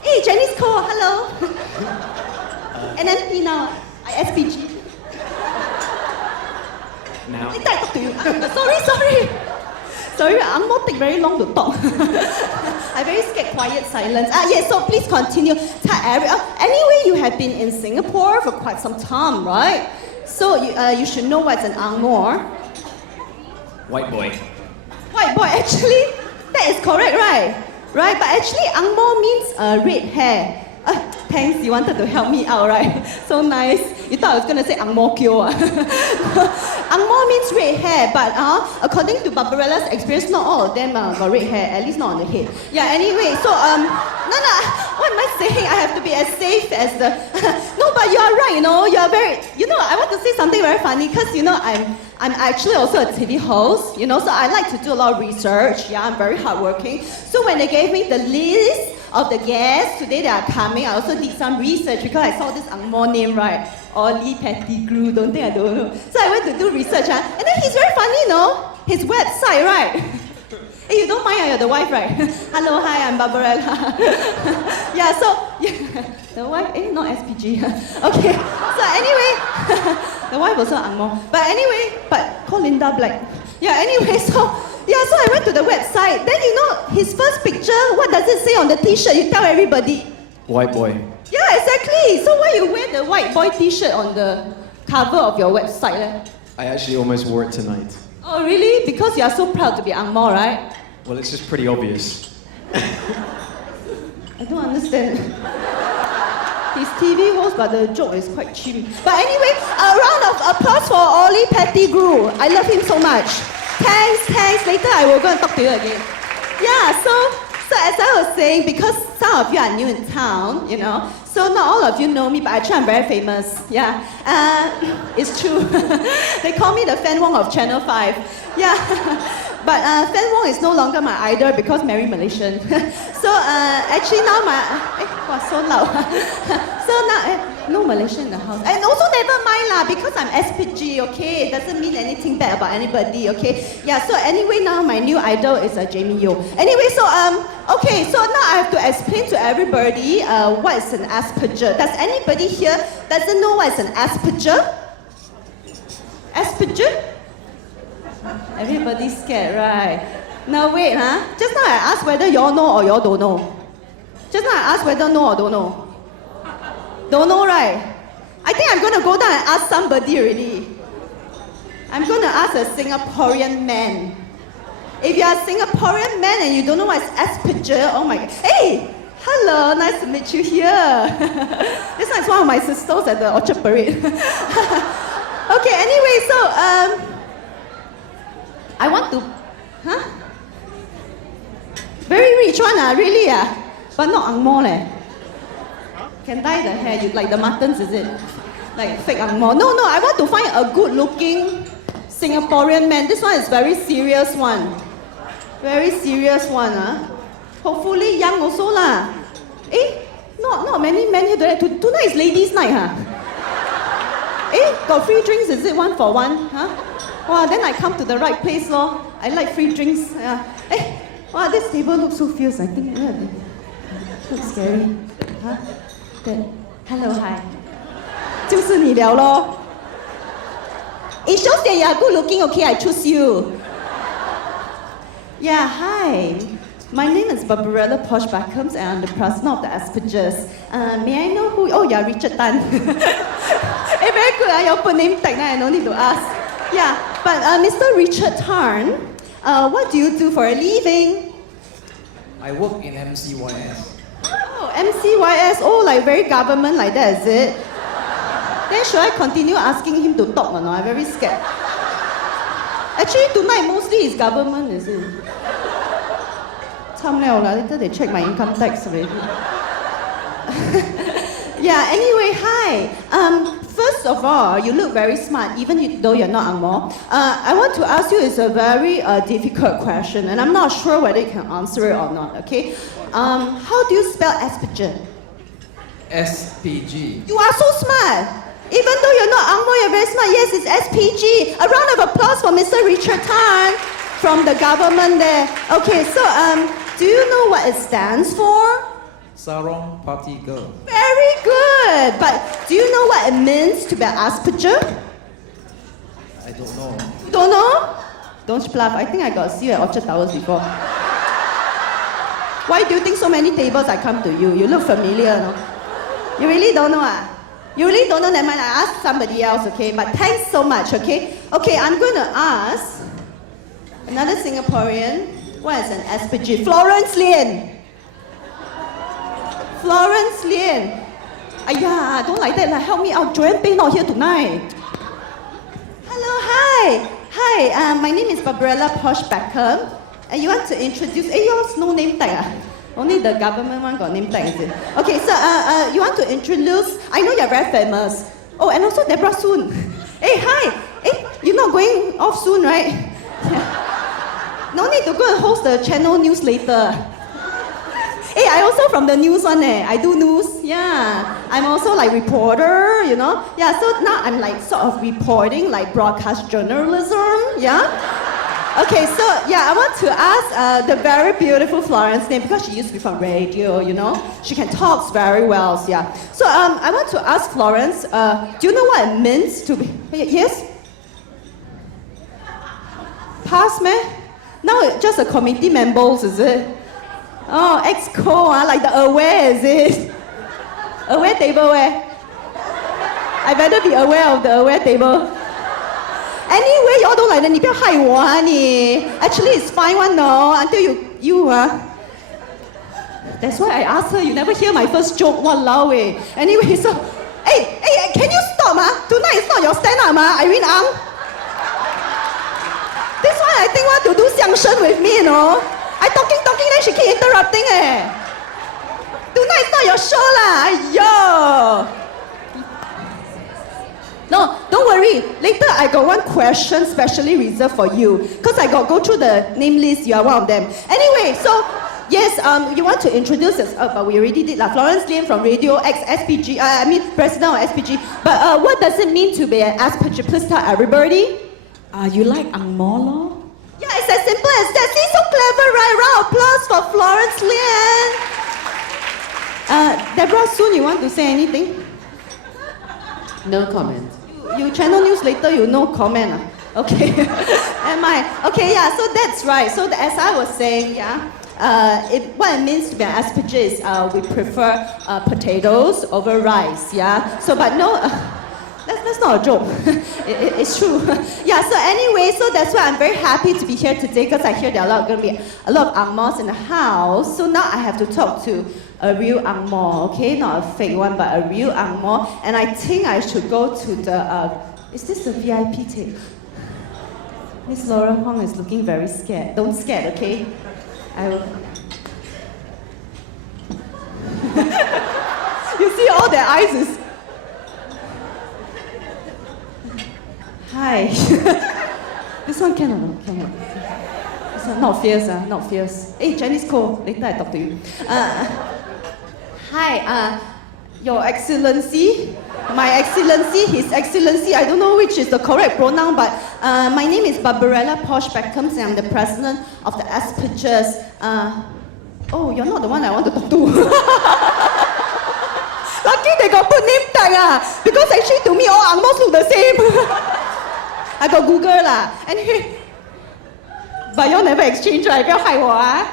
Hey, Chinese Core, hello. NNP now, SPG. Now. I talk to you. Sorry, Angmo take very long to talk. I very scared, quiet silence. Yes, so please continue. Anyway, you have been in Singapore for quite some time, right? So you should know what's an Angmo. White boy. White boy, actually, that is correct, right? Right, but actually Angmo means red hair. Thanks, you wanted to help me out, right? So nice. You thought I was going to say Angmo Kyo. Angmo means red hair, but according to Barbarella's experience, not all of them got red hair, at least not on the head. Yeah, anyway, so, no, what am I saying? I have to be as safe as the... No, but you are right, you know, you are very... You know, I want to say something very funny, because, you know, I'm actually also a TV host, you know, so I like to do a lot of research. Yeah, I'm very hardworking. So when they gave me the list of the guests today that are coming, I also did some research because I saw this Angmo name, right? Oli Pettigrew, don't think I don't know. So I went to do research, and then he's very funny, no? His website, right? Hey, you don't mind, you're the wife, right? Hello, hi, I'm Barbarella. Yeah, so, yeah, the wife, not SPG. Okay, so anyway, the wife also Angmo. But anyway, call Linda Black. Yeah, anyway, so I went to the website. Then you know, his first picture, what does it say on the t-shirt? You tell everybody. White boy. Yeah, exactly. So why you wear the white boy t-shirt on the cover of your website? Eh? I actually almost wore it tonight. Oh, really? Because you are so proud to be Angmo, right? Well, it's just pretty obvious. I don't understand. He's TV host, but the joke is quite cheap. But anyway, a round of applause for Oli Pettigrew. I love him so much. Thanks. Later I will go and talk to you again. Yeah, so as I was saying, because some of you are new in town, you know, so not all of you know me, but actually I'm very famous. Yeah, it's true. They call me the Fan Wong of Channel 5. Yeah, but Fan Wong is no longer my idol because married Malaysian. So actually now so loud. So now no Malaysian in the house. And also never mind lah, because I'm SPG, okay? It doesn't mean anything bad about anybody, okay? Yeah, so anyway now my new idol is Jamie Yeo. Anyway, so okay, so now I have to explain to everybody what is an Asperger. Does anybody here doesn't know what is an Asperger? Asperger? Everybody's scared, right? Now wait, just now I asked whether y'all know or y'all don't know. Just now I asked whether know or don't know. Don't know, right? I think I'm gonna go down and ask somebody already. I'm gonna ask a Singaporean man. If you are a Singaporean man and you don't know what is Asperger, oh my god. Hey! Hello, nice to meet you here. This one is one of my sisters at the Orchard Parade. Okay, anyway, so I want to, very rich one, really, but not Angmo leh. Can dye the hair, you like the muttons, is it? Like fake Angmo. No, I want to find a good-looking Singaporean man. This one is very serious one. Very serious one, Hopefully young also lah. Not many men here today. Tonight is ladies' night, got free drinks, is it 1 for 1? Wow, then I come to the right place, lor. I like free drinks. Wow, this table looks so fierce. I think, looks scary. Hello, hi. 就是你了咯. It shows that you are good looking, okay? I choose you. Yeah, hi. My name is Barbarella Posh Backhams and I'm the president of the Aspergers. May I know who? Oh, yeah, Richard Tan. Very good, your full name tag, I no need to ask. Yeah, but Mr. Richard Tan, what do you do for a living? I work in MCYS. Oh, MCYS, oh, like very government like that, is it? Then should I continue asking him to talk or not? I'm very scared. Actually, tonight mostly is government, is it? Later they check my income tax already. Yeah, anyway, hi. First of all, you look very smart, even though you're not Angmo. I want to ask you, it's a very difficult question, and I'm not sure whether you can answer it or not, okay? How do you spell Asperger? SPG. You are so smart! Even though you're not Angmo, you're very smart. Yes, it's SPG. A round of applause for Mr. Richard Tan from the government there. Okay, so do you know what it stands for? Sarong Party Girl. Very good! But do you know what it means to be Asperger? I don't know. Don't know? Don't bluff. I think I got to see you at Orchard Towers before. Why do you think so many tables I come to you? You look familiar, no? You really don't know, You really don't know, never mind, I ask somebody else, okay? But thanks so much, okay? Okay, I'm going to ask another Singaporean. What is an Asperger? Florence Lien. Florence Lien. Ayah, don't like that. Like, help me out. Joanne Pei not here tonight. Hello, hi. Hi, my name is Barbarella Posh Backham. And you want to introduce... yours no name tag, Only the government one got name tag, is it? Okay, so you want to introduce... I know you're very famous. Oh, and also Deborah Soon. Hi. You're not going off soon, right? No need to go and host the channel news later. Hey, I also from the news one I do news, yeah. I'm also like reporter, you know. Yeah, so now I'm like sort of reporting like broadcast journalism, yeah. Okay, so yeah, I want to ask the very beautiful Florence name because she used to be from radio, you know. She can talk very well, yeah. So I want to ask Florence, do you know what it means to be, yes? Pass, man? Now it's just a committee members, is it? Oh, ex-co, like the aware, is it? Aware table where? I better be aware of the aware table. Anyway, you all don't like that, 你不要害我啊你. Actually, it's fine one, no, until you That's why I asked her, you never hear my first joke, walao eh. Anyway, so, hey, can you stop, Tonight is not your stand-up, Irene Ang. This one I think want to do 相声 with me, you know. I talking, then she keep interrupting Tonight is not your show lah, aiyo. No, don't worry. Later I got one question specially reserved for you. Because I got go through the name list, you are one of them. Anyway, so, yes, you want to introduce us, but we already did lah. Florence Lim from Radio X SPG, president of SPG. But what does it mean to be an SPG? Please tell everybody. You like Ang Mo Lo? Yeah, it's as simple as that. See, so clever, right? Round of applause for Florence Lim. Deborah, soon you want to say anything? No comment. You channel news later, you no comment. Okay. Am I? Okay, yeah, so that's right. So as I was saying, yeah, what it means to be an SPG is we prefer potatoes over rice, yeah? So, but no, that's not a joke. It's true. Yeah, so anyway, so that's why I'm very happy to be here today because I hear there are going to be a lot of Ang Mohs in the house. So now I have to talk to a real Ang Moh, okay? Not a fake one, but a real Ang Moh. And I think I should go to the, is this the VIP table? Miss Laura Huang is looking very scared. Don't scared, okay? I will. You see all their eyes is... Hi. This one can or not? Cannot. This one not fierce, not fierce. Hey, Chinese Ko, later I talk to you. Hi, Your Excellency, My Excellency, His Excellency, I don't know which is the correct pronoun, but my name is Barbarella Posh Beckham, and I'm the president of the SPGs. Oh, you're not the one I want to talk to. Lucky they got put name tag, because actually to me all Ang Mohs look the same. I got Google lah. Anyway, but y'all never exchange, right? 不要害我啊.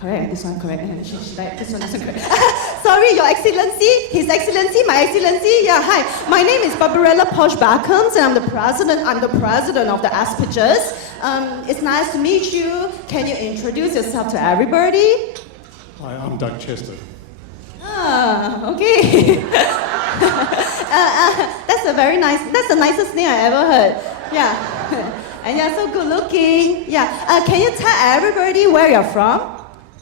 Correct, this one correct. She like this one correct. Sorry, Your Excellency, His Excellency, My Excellency. Yeah, hi. My name is Barbarella Posh Backums, and I'm the president of the SPGs. It's nice to meet you. Can you introduce yourself to everybody? Hi, I'm Doug Chester. Okay. That's the nicest name I ever heard. Yeah. And you're so good looking. Yeah. Can you tell everybody where you're from?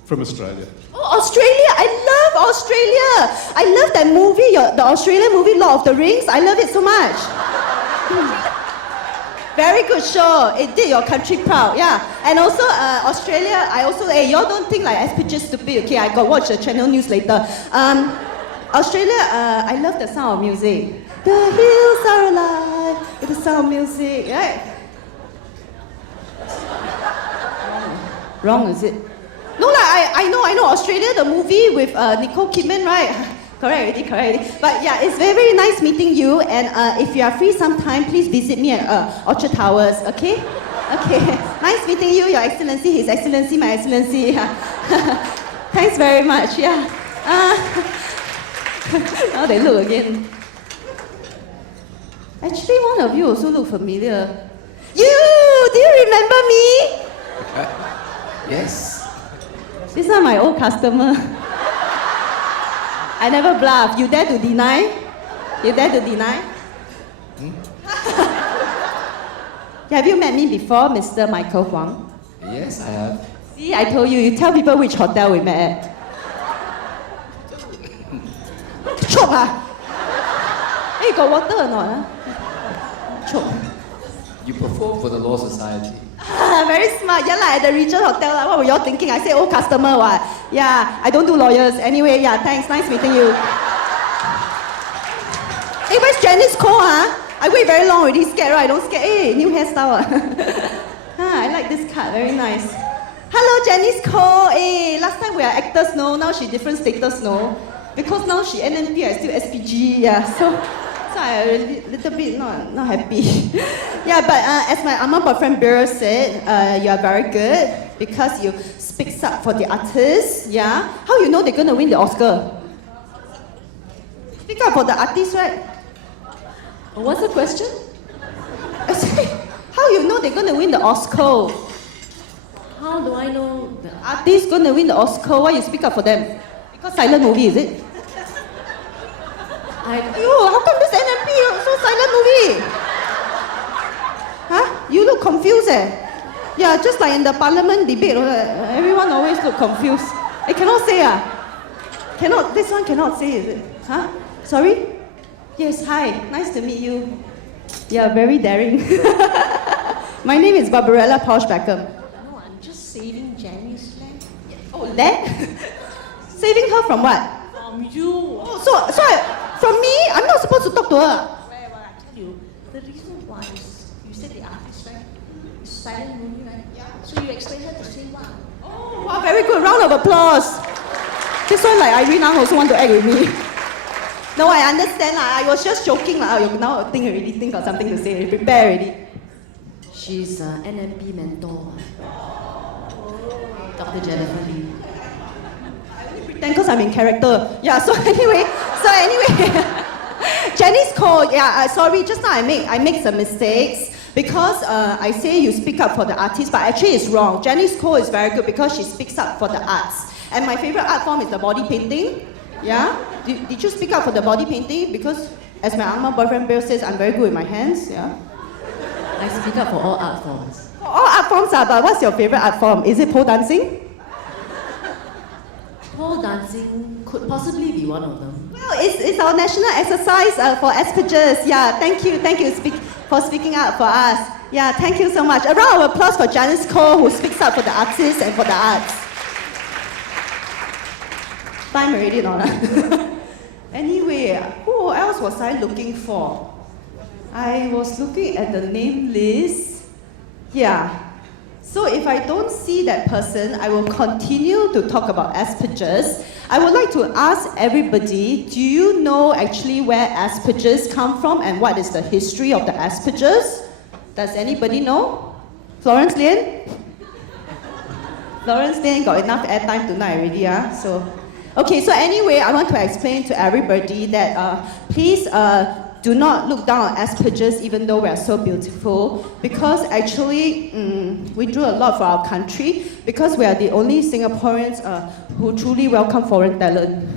From Australia. Oh, Australia! I love Australia! I love that movie, the Australian movie, Lord of the Rings. I love it so much. Very good show. It did your country proud, yeah. And also, Australia, y'all don't think like SPG stupid, okay? I got watch the channel news later. Australia, I love the sound of music. The hills are alive with the sound of music, right? Wrong, is it? No, I know Australia, the movie with Nicole Kidman, right? Correct already. But yeah, it's very, very nice meeting you. And if you are free sometime, please visit me at Orchard Towers, okay? Okay. Nice meeting you, Your Excellency, His Excellency, My Excellency. Thanks very much, yeah. Now they look again. Actually, one of you also look familiar. Do you remember me? Yes. These are my old customer. I never bluff. You dare to deny? You dare to deny? Have you met me before, Mr. Michael Huang? Yes, I have. See, I told you. You tell people which hotel we met at. Choke ah! Hey, got water or not? Choke. You perform for the Law Society. Very smart. Yeah, like at the Regent Hotel. Like, what were y'all thinking? I say, oh, customer, what? Yeah, I don't do lawyers. Anyway, yeah, thanks. Nice meeting you. Hey, where's Janice Cole, huh? I wait very long already. Scared, right? Don't scare. Hey, new hairstyle. I like this card. Very nice. Hello, Janice Cole. Hey, last time we are actors, no. Now she different status, no. Because now she NNP, I still SPG. Yeah, so I'm a little bit not happy. Yeah, but as my Amma boyfriend Bear said, you are very good because you speak up for the artists. Yeah, how you know they're gonna win the Oscar? Speak up for the artists, right? What's the question? I say, how you know they're gonna win the Oscar? How do I know the Artists gonna win the Oscar? Why you speak up for them? Because silent movie, is it? Ayo, how come this NMP so silent movie? Huh? You look confused, eh? Yeah, just like in the parliament debate, everyone always look confused. I cannot say, Cannot, this one cannot say, is it? Huh? Sorry? Yes, hi, nice to meet you. Yeah, very daring. My name is Barbarella Posh Beckham. No, I'm just saving Jenny's land. Oh, that? Saving her from what? From you. Oh, so from me, I'm not supposed to talk to her. Well, I tell you, the reason why is you said the artist, right? It's silent movie, right? Yeah. So you expect her to say what? Oh, wow, very good. Round of applause. This one, like Irene Ang also want to act with me. No, I understand. I was just joking. Now I think of something to say. Prepare already. She's an NMP mentor. Dr. Jennifer Lee. Pretend because I'm in character. Yeah, so anyway. Janice Cole, yeah, sorry, just now I make some mistakes because I say you speak up for the artists, but actually it's wrong. Janice Cole is very good because she speaks up for the arts. And my favorite art form is the body painting. Yeah? Did you speak up for the body painting? Because as my Amma boyfriend Bill says, I'm very good with my hands. Yeah? I speak up for all art forms. All art forms are, but what's your favorite art form? Is it pole dancing? Pole dancing could possibly be one of them. Well, it's our national exercise for SPGs. Yeah, thank you for speaking up for us. Yeah, thank you so much. A round of applause for Janice Cole, who speaks up for the artists and for the arts. Time already, no? Anyway, who else was I looking for? I was looking at the name list. Yeah. So if I don't see that person, I will continue to talk about Asperger's. I would like to ask everybody, do you know actually where Asperger's come from and what is the history of the Asperger's? Does anybody know? Florence Lien? Florence Lien got enough airtime tonight already, yeah? Okay, so anyway, I want to explain to everybody that please do not look down on Asperger's even though we are so beautiful, because actually we do a lot for our country because we are the only Singaporeans who truly welcome foreign talent.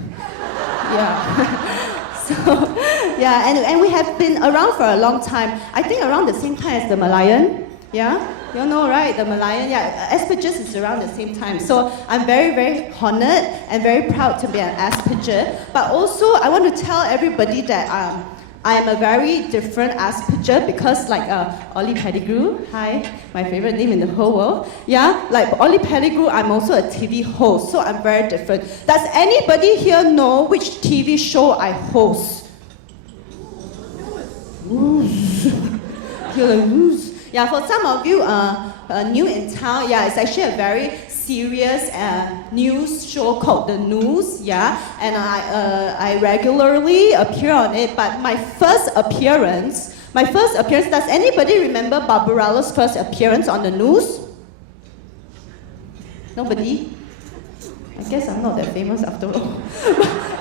Yeah. And we have been around for a long time. I think around the same time as the Malayan. Yeah? You know, right? The Malayan, yeah. Asperger's is around the same time. So I'm very, very honored and very proud to be an Asperger. But also, I want to tell everybody that I am a very different Asperger because like Ollie Pettigrew, hi, my favorite name in the whole world. Yeah, like Ollie Pettigrew, I'm also a TV host, so I'm very different. Does anybody here know which TV show I host? You're like, who's? Yeah, for some of you new in town, yeah, it's actually a very serious news show called The News, yeah, and I regularly appear on it, but my first appearance, does anybody remember Barbarella's first appearance on The News? Nobody? I guess I'm not that famous after all.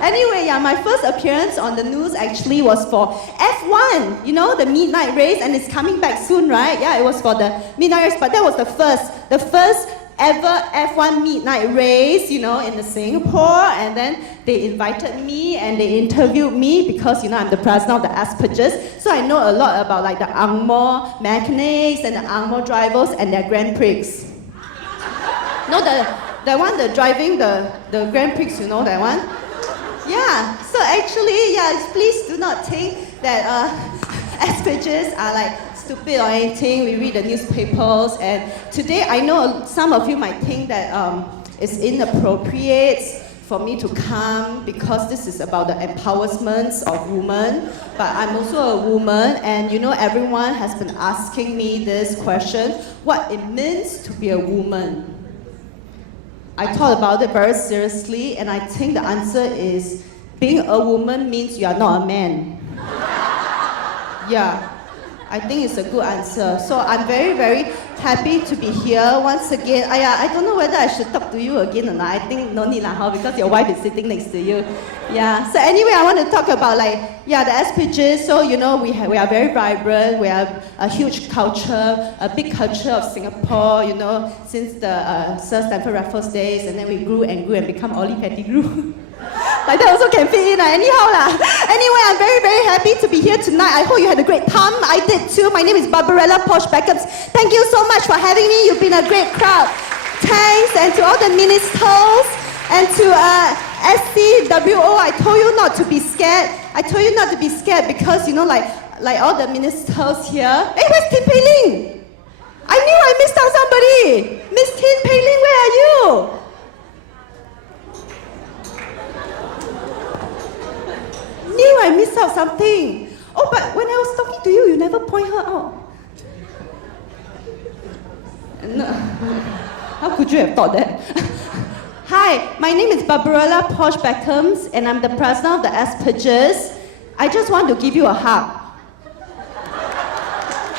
Anyway, yeah, my first appearance on The News actually was for F1, you know, the midnight race, and it's coming back soon, right? Yeah, it was for the midnight race, but that was the first ever F1 midnight race, you know, in Singapore, and then they invited me and they interviewed me because, you know, I'm the president of the Asperger's, so I know a lot about like the Angmo mechanics and the Angmo drivers and their Grand Prix. No, the one driving the Grand Prix, you know that one? Yeah, so actually, yeah, please do not think that Asperger's are like stupid or anything. We read the newspapers, and today I know some of you might think that it's inappropriate for me to come because this is about the empowerment of women. But I'm also a woman, and everyone has been asking me this question: what it means to be a woman. I thought about it very seriously, and I think the answer is being a woman means you are not a man. Yeah, I think it's a good answer. So I'm very, very happy to be here once again. I don't know whether I should talk to you again or not. I think no need because your wife is sitting next to you. Yeah. So anyway, I want to talk about the SPGs. So we are very vibrant. We have a huge culture, a big culture of Singapore. Since the Sir Stamford Raffles days, and then we grew and become Ollie Pettigrew. Like that also can fit in anyhow. Anyway, I'm very, very happy to be here tonight. I hope you had a great time. I did too. My name is Barbarella Posh Beckhams. Thank you so much for having me. You've been a great crowd. Thanks. And to all the ministers and to SCWO, I told you not to be scared. I told you not to be scared because like all the ministers here. Hey, where's Tin Pei Ling? I knew I missed out somebody. Miss Tin Pei Ling, where are you? Knew I missed out something. Oh, but when I was talking to you, you never point her out. No. How could you have thought that? Hi, my name is Barbarella Posh Beckhams, and I'm the president of the SPGs. I just want to give you a hug.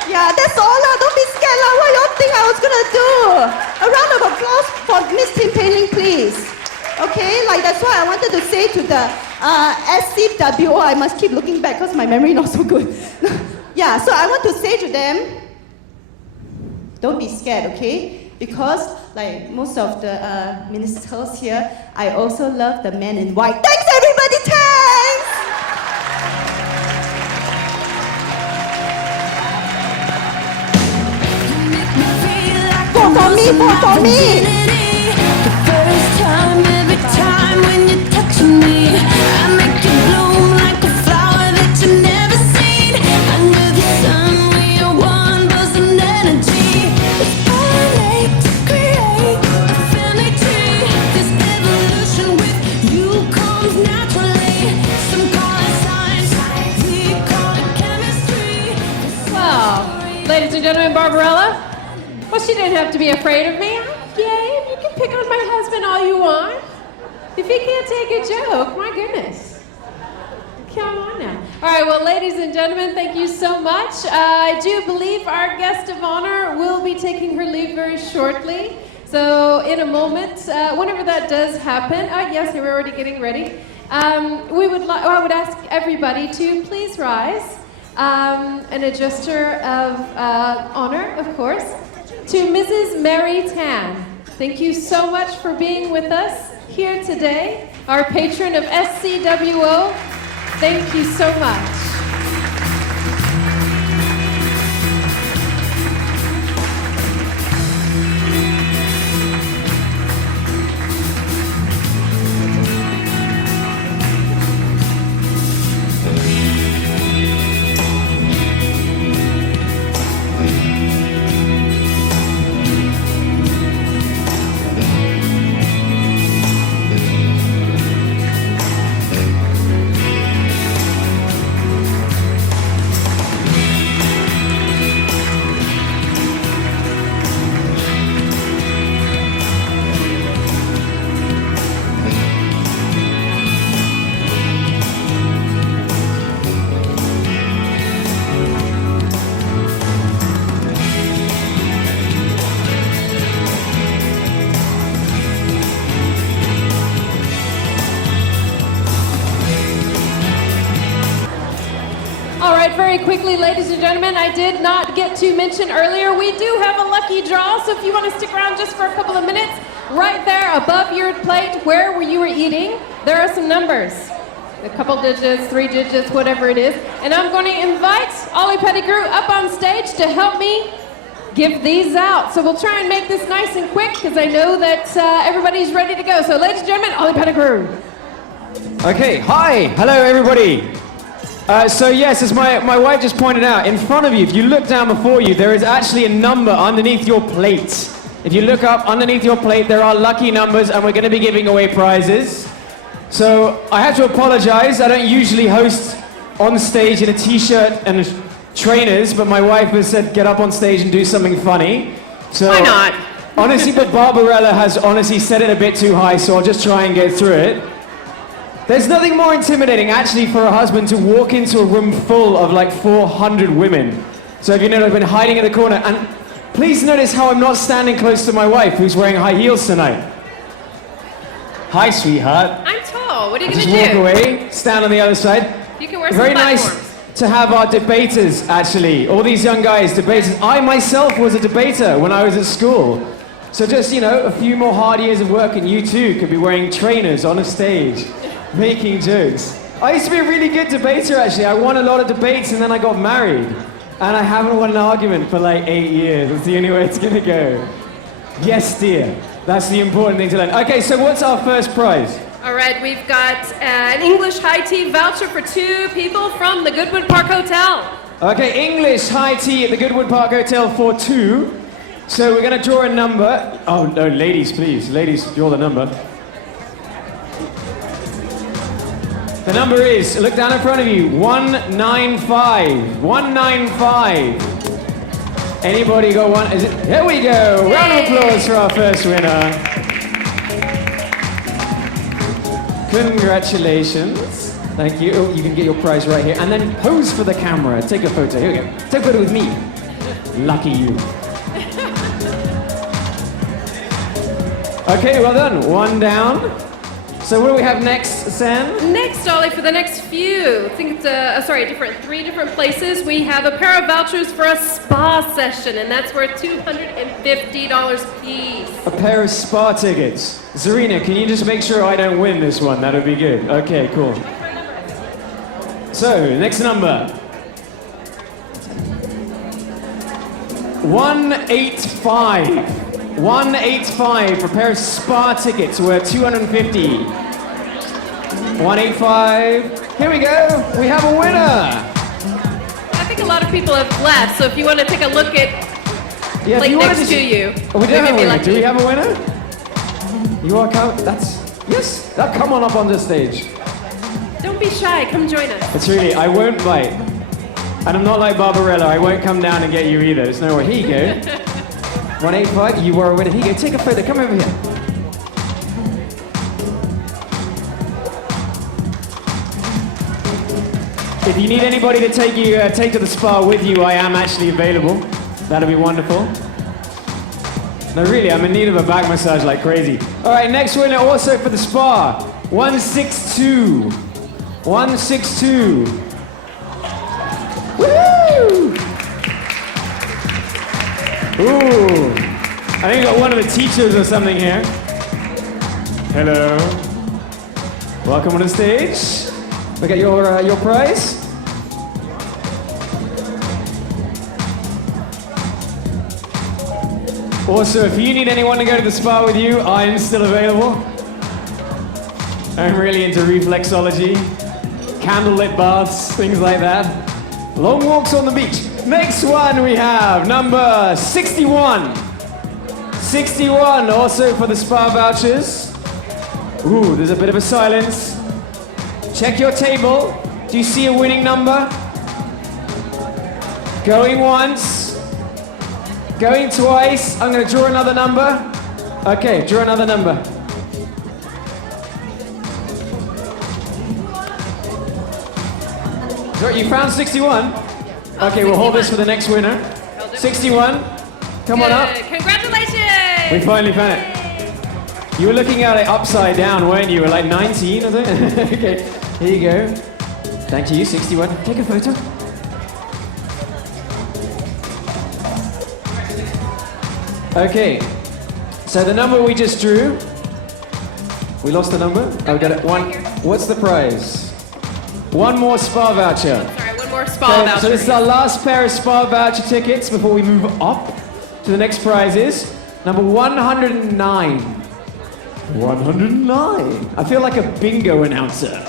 Yeah, that's all. Don't be scared. What y'all think I was gonna do? A round of applause for Miss Tin Pei Ling, please. Okay, that's why I wanted to say to the SCWO, I must keep looking back because my memory not so good. Yeah, so I want to say to them, don't be scared, okay? Because most of the ministers here, I also love the men in white. Thanks everybody, thanks! Vote for me, vote for me! Ladies and gentlemen, Barbarella. Well, she didn't have to be afraid of me. I'm game. You can pick on my husband all you want. If he can't take a joke, my goodness. Come on now. All right, well, ladies and gentlemen, thank you so much. I do believe our guest of honor will be taking her leave very shortly. So in a moment, whenever that does happen, yes, we're already getting ready. I would ask everybody to please rise. And a gesture of honor, of course, to Mrs. Mary Tan. Thank you so much for being with us here today, our patron of SCWO. Thank you so much. Very quickly, ladies and gentlemen, I did not get to mention earlier, we do have a lucky draw, so if you want to stick around just for a couple of minutes, right there above your plate where you were eating, there are some numbers. A couple digits, 3 digits, whatever it is. And I'm going to invite Ollie Pettigrew up on stage to help me give these out. So we'll try and make this nice and quick because I know that everybody's ready to go. So ladies and gentlemen, Ollie Pettigrew. Okay, hi, hello everybody. So yes, as my wife just pointed out, in front of you, if you look down before you, there is actually a number underneath your plate. If you look up underneath your plate, there are lucky numbers, and we're going to be giving away prizes. So I have to apologize. I don't usually host on stage in a t-shirt and trainers, but my wife has said get up on stage and do something funny. So Why not? Honestly, but Barbarella has honestly set it a bit too high, so I'll just try and get through it. There's nothing more intimidating, actually, for a husband to walk into a room full of like 400 women. So if you know, I've been hiding in the corner, and please notice how I'm not standing close to my wife, who's wearing high heels tonight. Hi, sweetheart. I'm tall. What are you Just going to walk do? away, stand on the other side. You can wear some Very platforms. nice to have our debaters, actually. All these young guys, debaters. I myself was a debater when I was at school. So just, you know, a few more hard years of work and you too could be wearing trainers on a stage, making jokes. I used to be a really good debater, actually. I won a lot of debates and then I got married. And I haven't won an argument for like 8 years. That's the only way it's gonna go. Yes, dear. That's the important thing to learn. Okay, so what's our first prize? All right, we've got an English high tea voucher for 2 people from the Goodwood Park Hotel. Okay, English high tea at the Goodwood Park Hotel for 2. So we're gonna draw a number. Oh no, ladies, please. Ladies, draw the number. The number is, look down in front of you, 195. 195. Anybody got one? Is it? Here we go. Round of applause for our first winner. Congratulations. Thank you. Oh, you can get your prize right here. And then pose for the camera. Take a photo. Here we go. Take a photo with me. Lucky you. Okay, well done. One down. So what do we have next, Sam? Next, Ollie, for the next few, I think it's, 3 different places, we have a pair of vouchers for a spa session, and that's worth $250 piece. A pair of spa tickets. Zarina, can you just make sure I don't win this one? That would be good. Okay, cool. So, next number. 185. 185 for a pair of spa tickets worth $250. 185. Here we go. We have a winner. I think a lot of people have left, so if you want to take a look at like next to you. Oh, we do have a maybe winner. lucky. Do we have a winner? You are coming. Yes. Come on up on the stage. Don't be shy. Come join us. It's really, I won't bite. And I'm not like Barbarella. I won't come down and get you either. There's no way. Here you go. 185, you are a winner. Here you go, take a photo, come over here. If you need anybody to take to the spa with you, I am actually available. That'll be wonderful. No, really, I'm in need of a back massage like crazy. All right, next winner also for the spa, 162. 162. Woo! Ooh, I think we got one of the teachers or something here. Hello. Welcome on the stage. Look at your prize. Also, if you need anyone to go to the spa with you, I am still available. I'm really into reflexology, candlelit baths, things like that. Long walks on the beach. Next one we have, number 61. 61, also for the spa vouchers. Ooh, there's a bit of a silence. Check your table. Do you see a winning number? Going once. Going twice. I'm going to draw another number. Okay, draw another number. So you found 61? Okay, we'll hold this for the next winner. 61. Come on up. Congratulations! We finally found it. You were looking at it upside down, weren't you? You were like 19, I think. Okay, here you go. Thank you, 61. Take a photo. Okay, so the number we just drew. We lost the number? Oh, we got it. One. What's the prize? One more spa voucher. Sorry, one more spa voucher. So this is our last pair of spa voucher tickets before we move up to the next prizes. Number 109. 109. I feel like a bingo announcer.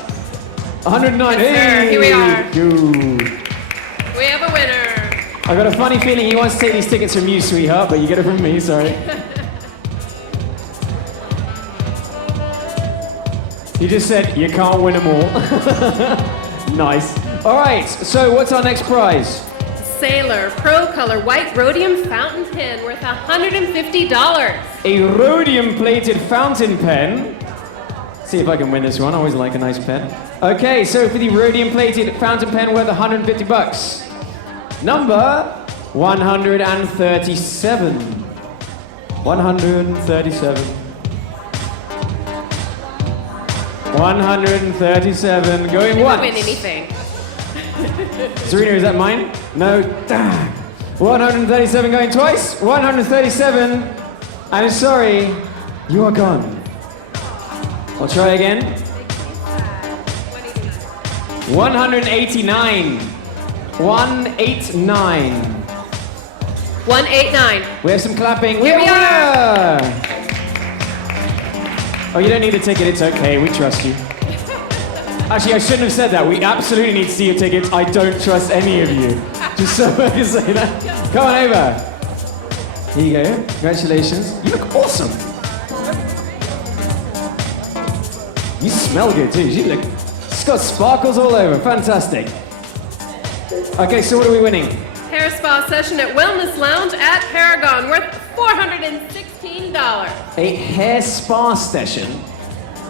109. Yes, sir. Here we are. Good. We have a winner. I got a funny feeling he wants to take these tickets from you, sweetheart, but you get it from me, sorry. He just said, you can't win them all. Nice. All right, so what's our next prize? Sailor Pro Color White Rhodium Fountain Pen worth $150. A rhodium-plated fountain pen. See if I can win this one. I always like a nice pen. Okay, so for the rhodium-plated fountain pen worth $150. Number 137. 137. 137. Going Never once. win anything. Serena, is that mine? No. Damn. 137 going twice. 137. I'm sorry. You are gone. I'll try again. 189. 189. 189. We have some clapping. Here we are. Oh, you don't need a ticket. It's okay. We trust you. Actually, I shouldn't have said that. We absolutely need to see your tickets. I don't trust any of you. Just so I can say that. Come on over. Here you go. Congratulations. You look awesome. You smell good too. You look. It's got sparkles all over. Fantastic. Okay, so what are we winning? Hair spa session at Wellness Lounge at Paragon worth $416. A hair spa session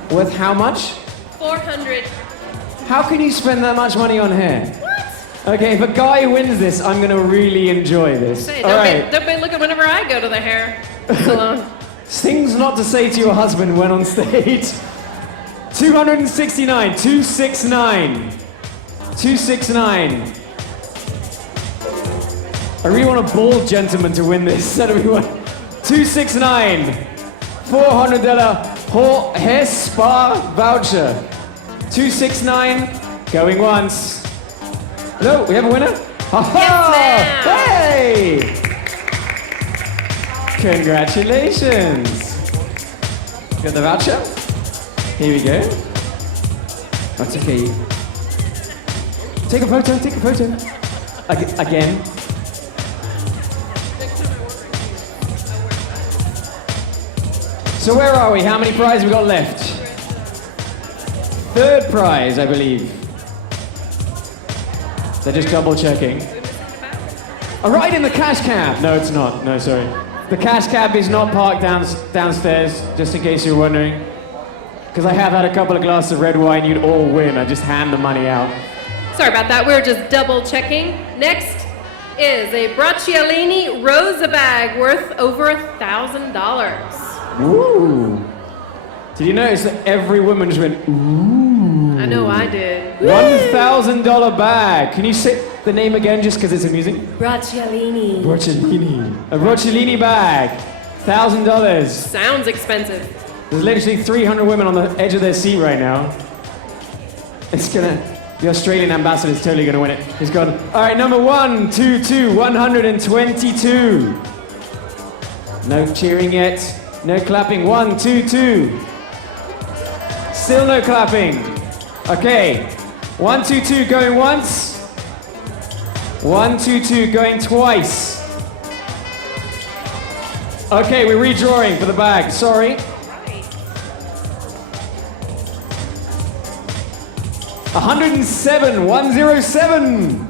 worth how much? 400. How can you spend that much money on hair? What? Okay, if a guy wins this, I'm gonna really enjoy this. Say, All right. don't be looking whenever I go to the hair salon. Things not to say to your husband when on stage. 269, 269, 269. I really want a bald gentleman to win this. So do we want 269, $400 hair spa voucher. 269, going once. No, we have a winner? Aha! Hey! Congratulations. Got the voucher? Here we go. That's okay. Take a photo, take a photo. Again. So where are we? How many prizes we got left? Third prize, I believe. They're just double checking. A ride in the cash cab. No, it's not. No, sorry. The cash cab is not parked downstairs, just in case you're wondering. Because I have had a couple of glasses of red wine, you'd all win. I just hand the money out. Sorry about that. We're just double checking. Next is a Bracciolini Rosa bag worth over $1,000. Ooh. Did you notice that every woman just went, ooh? I know I did. $1,000 bag. Can you say the name again just because it's amusing? Bracciolini. Bracciolini. A Bracciolini bag. $1,000. Sounds expensive. There's literally 300 women on the edge of their seat right now. It's gonna, the Australian ambassador is totally gonna win it. He's gone, all right, number 122, 122. No cheering yet. No clapping. 122. Still no clapping. Okay. 122 going once. 122 going twice. Okay, we're redrawing for the bag. Sorry. 107. 107.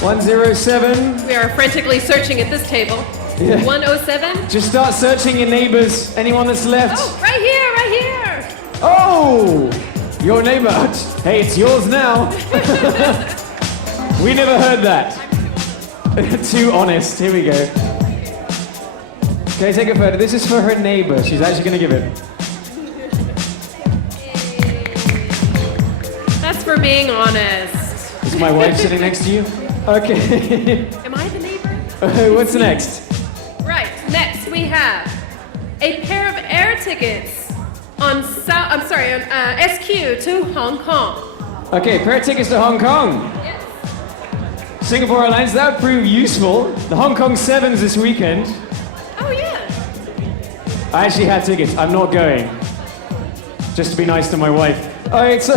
107. We are frantically searching at this table. Yeah. 107. Just start searching your neighbors. Anyone that's left. Oh, right here, right here. Oh! Your neighbor. Hey, it's yours now. We never heard that. Too honest. Here we go. Okay, take a photo. This is for her neighbor. She's actually going to give it. That's for being honest. Is my wife sitting next to you? Okay. Am I the neighbor? What's next? Right, next we have a pair of air tickets on SQ to Hong Kong. Okay, pair of tickets to Hong Kong. Yes. Singapore Airlines, that would prove useful. The Hong Kong Sevens this weekend. Oh, yeah. I actually have tickets. I'm not going. just to be nice to my wife. All right, so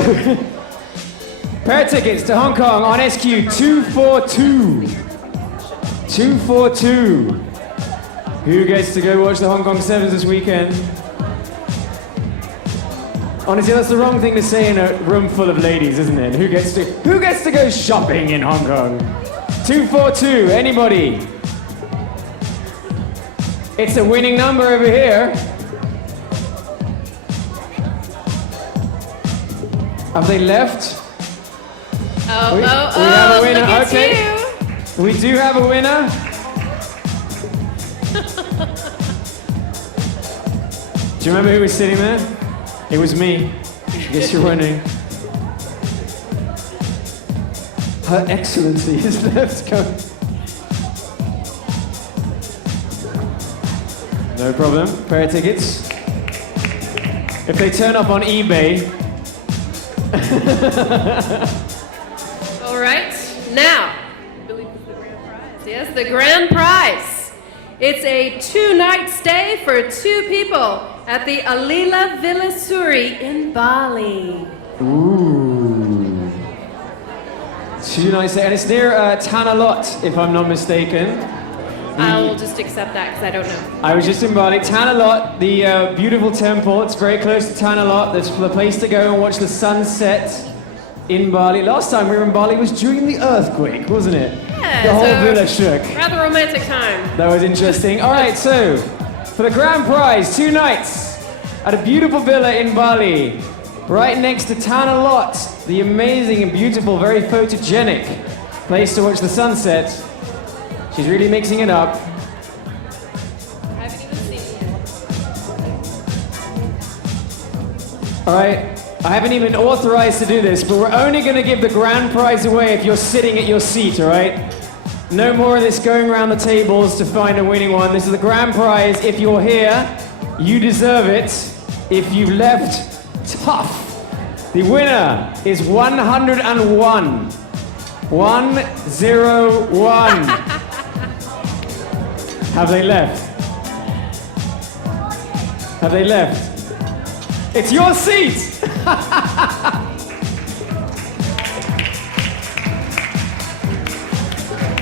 pair of tickets to Hong Kong on SQ 242. 242. Who gets to go watch the Hong Kong Sevens this weekend? Honestly, that's the wrong thing to say in a room full of ladies, isn't it? Who gets to go shopping in Hong Kong? 242, anybody? It's a winning number over here. Have they left? We have a winner. Look at Okay. you. We do have a winner. Do you remember who was sitting there? It was me. I guess you're wondering. Her Excellency is left. Go. No problem. Pair of tickets. If they turn up on eBay. All right, now, yes, the grand prize. It's a 2-night stay for 2 people at the Alila Villa Suri in Bali. Ooh. 2 nights there, and it's near Tanah Lot, if I'm not mistaken. I'll just accept that because I don't know. I was just in Bali. Tanah Lot, the beautiful temple. It's very close to Tanah Lot. That's the place to go and watch the sunset in Bali. Last time we were in Bali was during the earthquake, wasn't it? Yeah, the whole so villa shook. Rather romantic time. That was interesting. All right, so for the grand prize, 2 nights at a beautiful villa in Bali, right next to Tanah Lot, the amazing and beautiful, very photogenic place to watch the sunset. She's really mixing it up. I haven't even seen it yet. All right, I haven't even authorized to do this, but we're only going to give the grand prize away if you're sitting at your seat, all right? No more of this going around the tables to find a winning one. This is the grand prize. If you're here, you deserve it. If you've left, tough. The winner is 101. 101. Have they left? Have they left? It's your seat!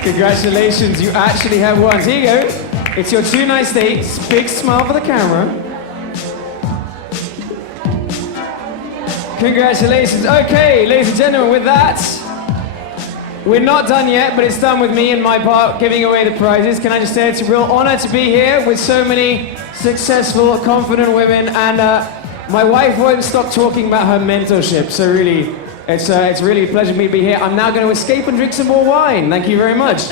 Congratulations, you actually have won. Here you go. It's your 2-night stay. Big smile for the camera. Congratulations. Okay, ladies and gentlemen, with that, we're not done yet, but it's done with me and my part giving away the prizes. Can I just say it's a real honor to be here with so many successful, confident women, and my wife won't stop talking about her mentorship, so really, it's really a pleasure for me to be here. I'm now going to escape and drink some more wine. Thank you very much.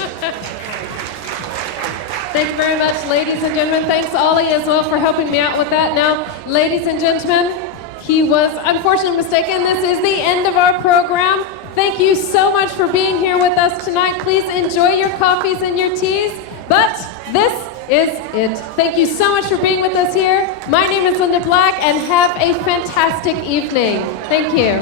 Thank you very much, ladies and gentlemen. Thanks, Ollie, as well, for helping me out with that. Now, ladies and gentlemen, he was unfortunately mistaken. This is the end of our program. Thank you so much for being here with us tonight. Please enjoy your coffees and your teas. But this is it. Thank you so much for being with us here. My name is Linda Black, and have a fantastic evening. Thank you.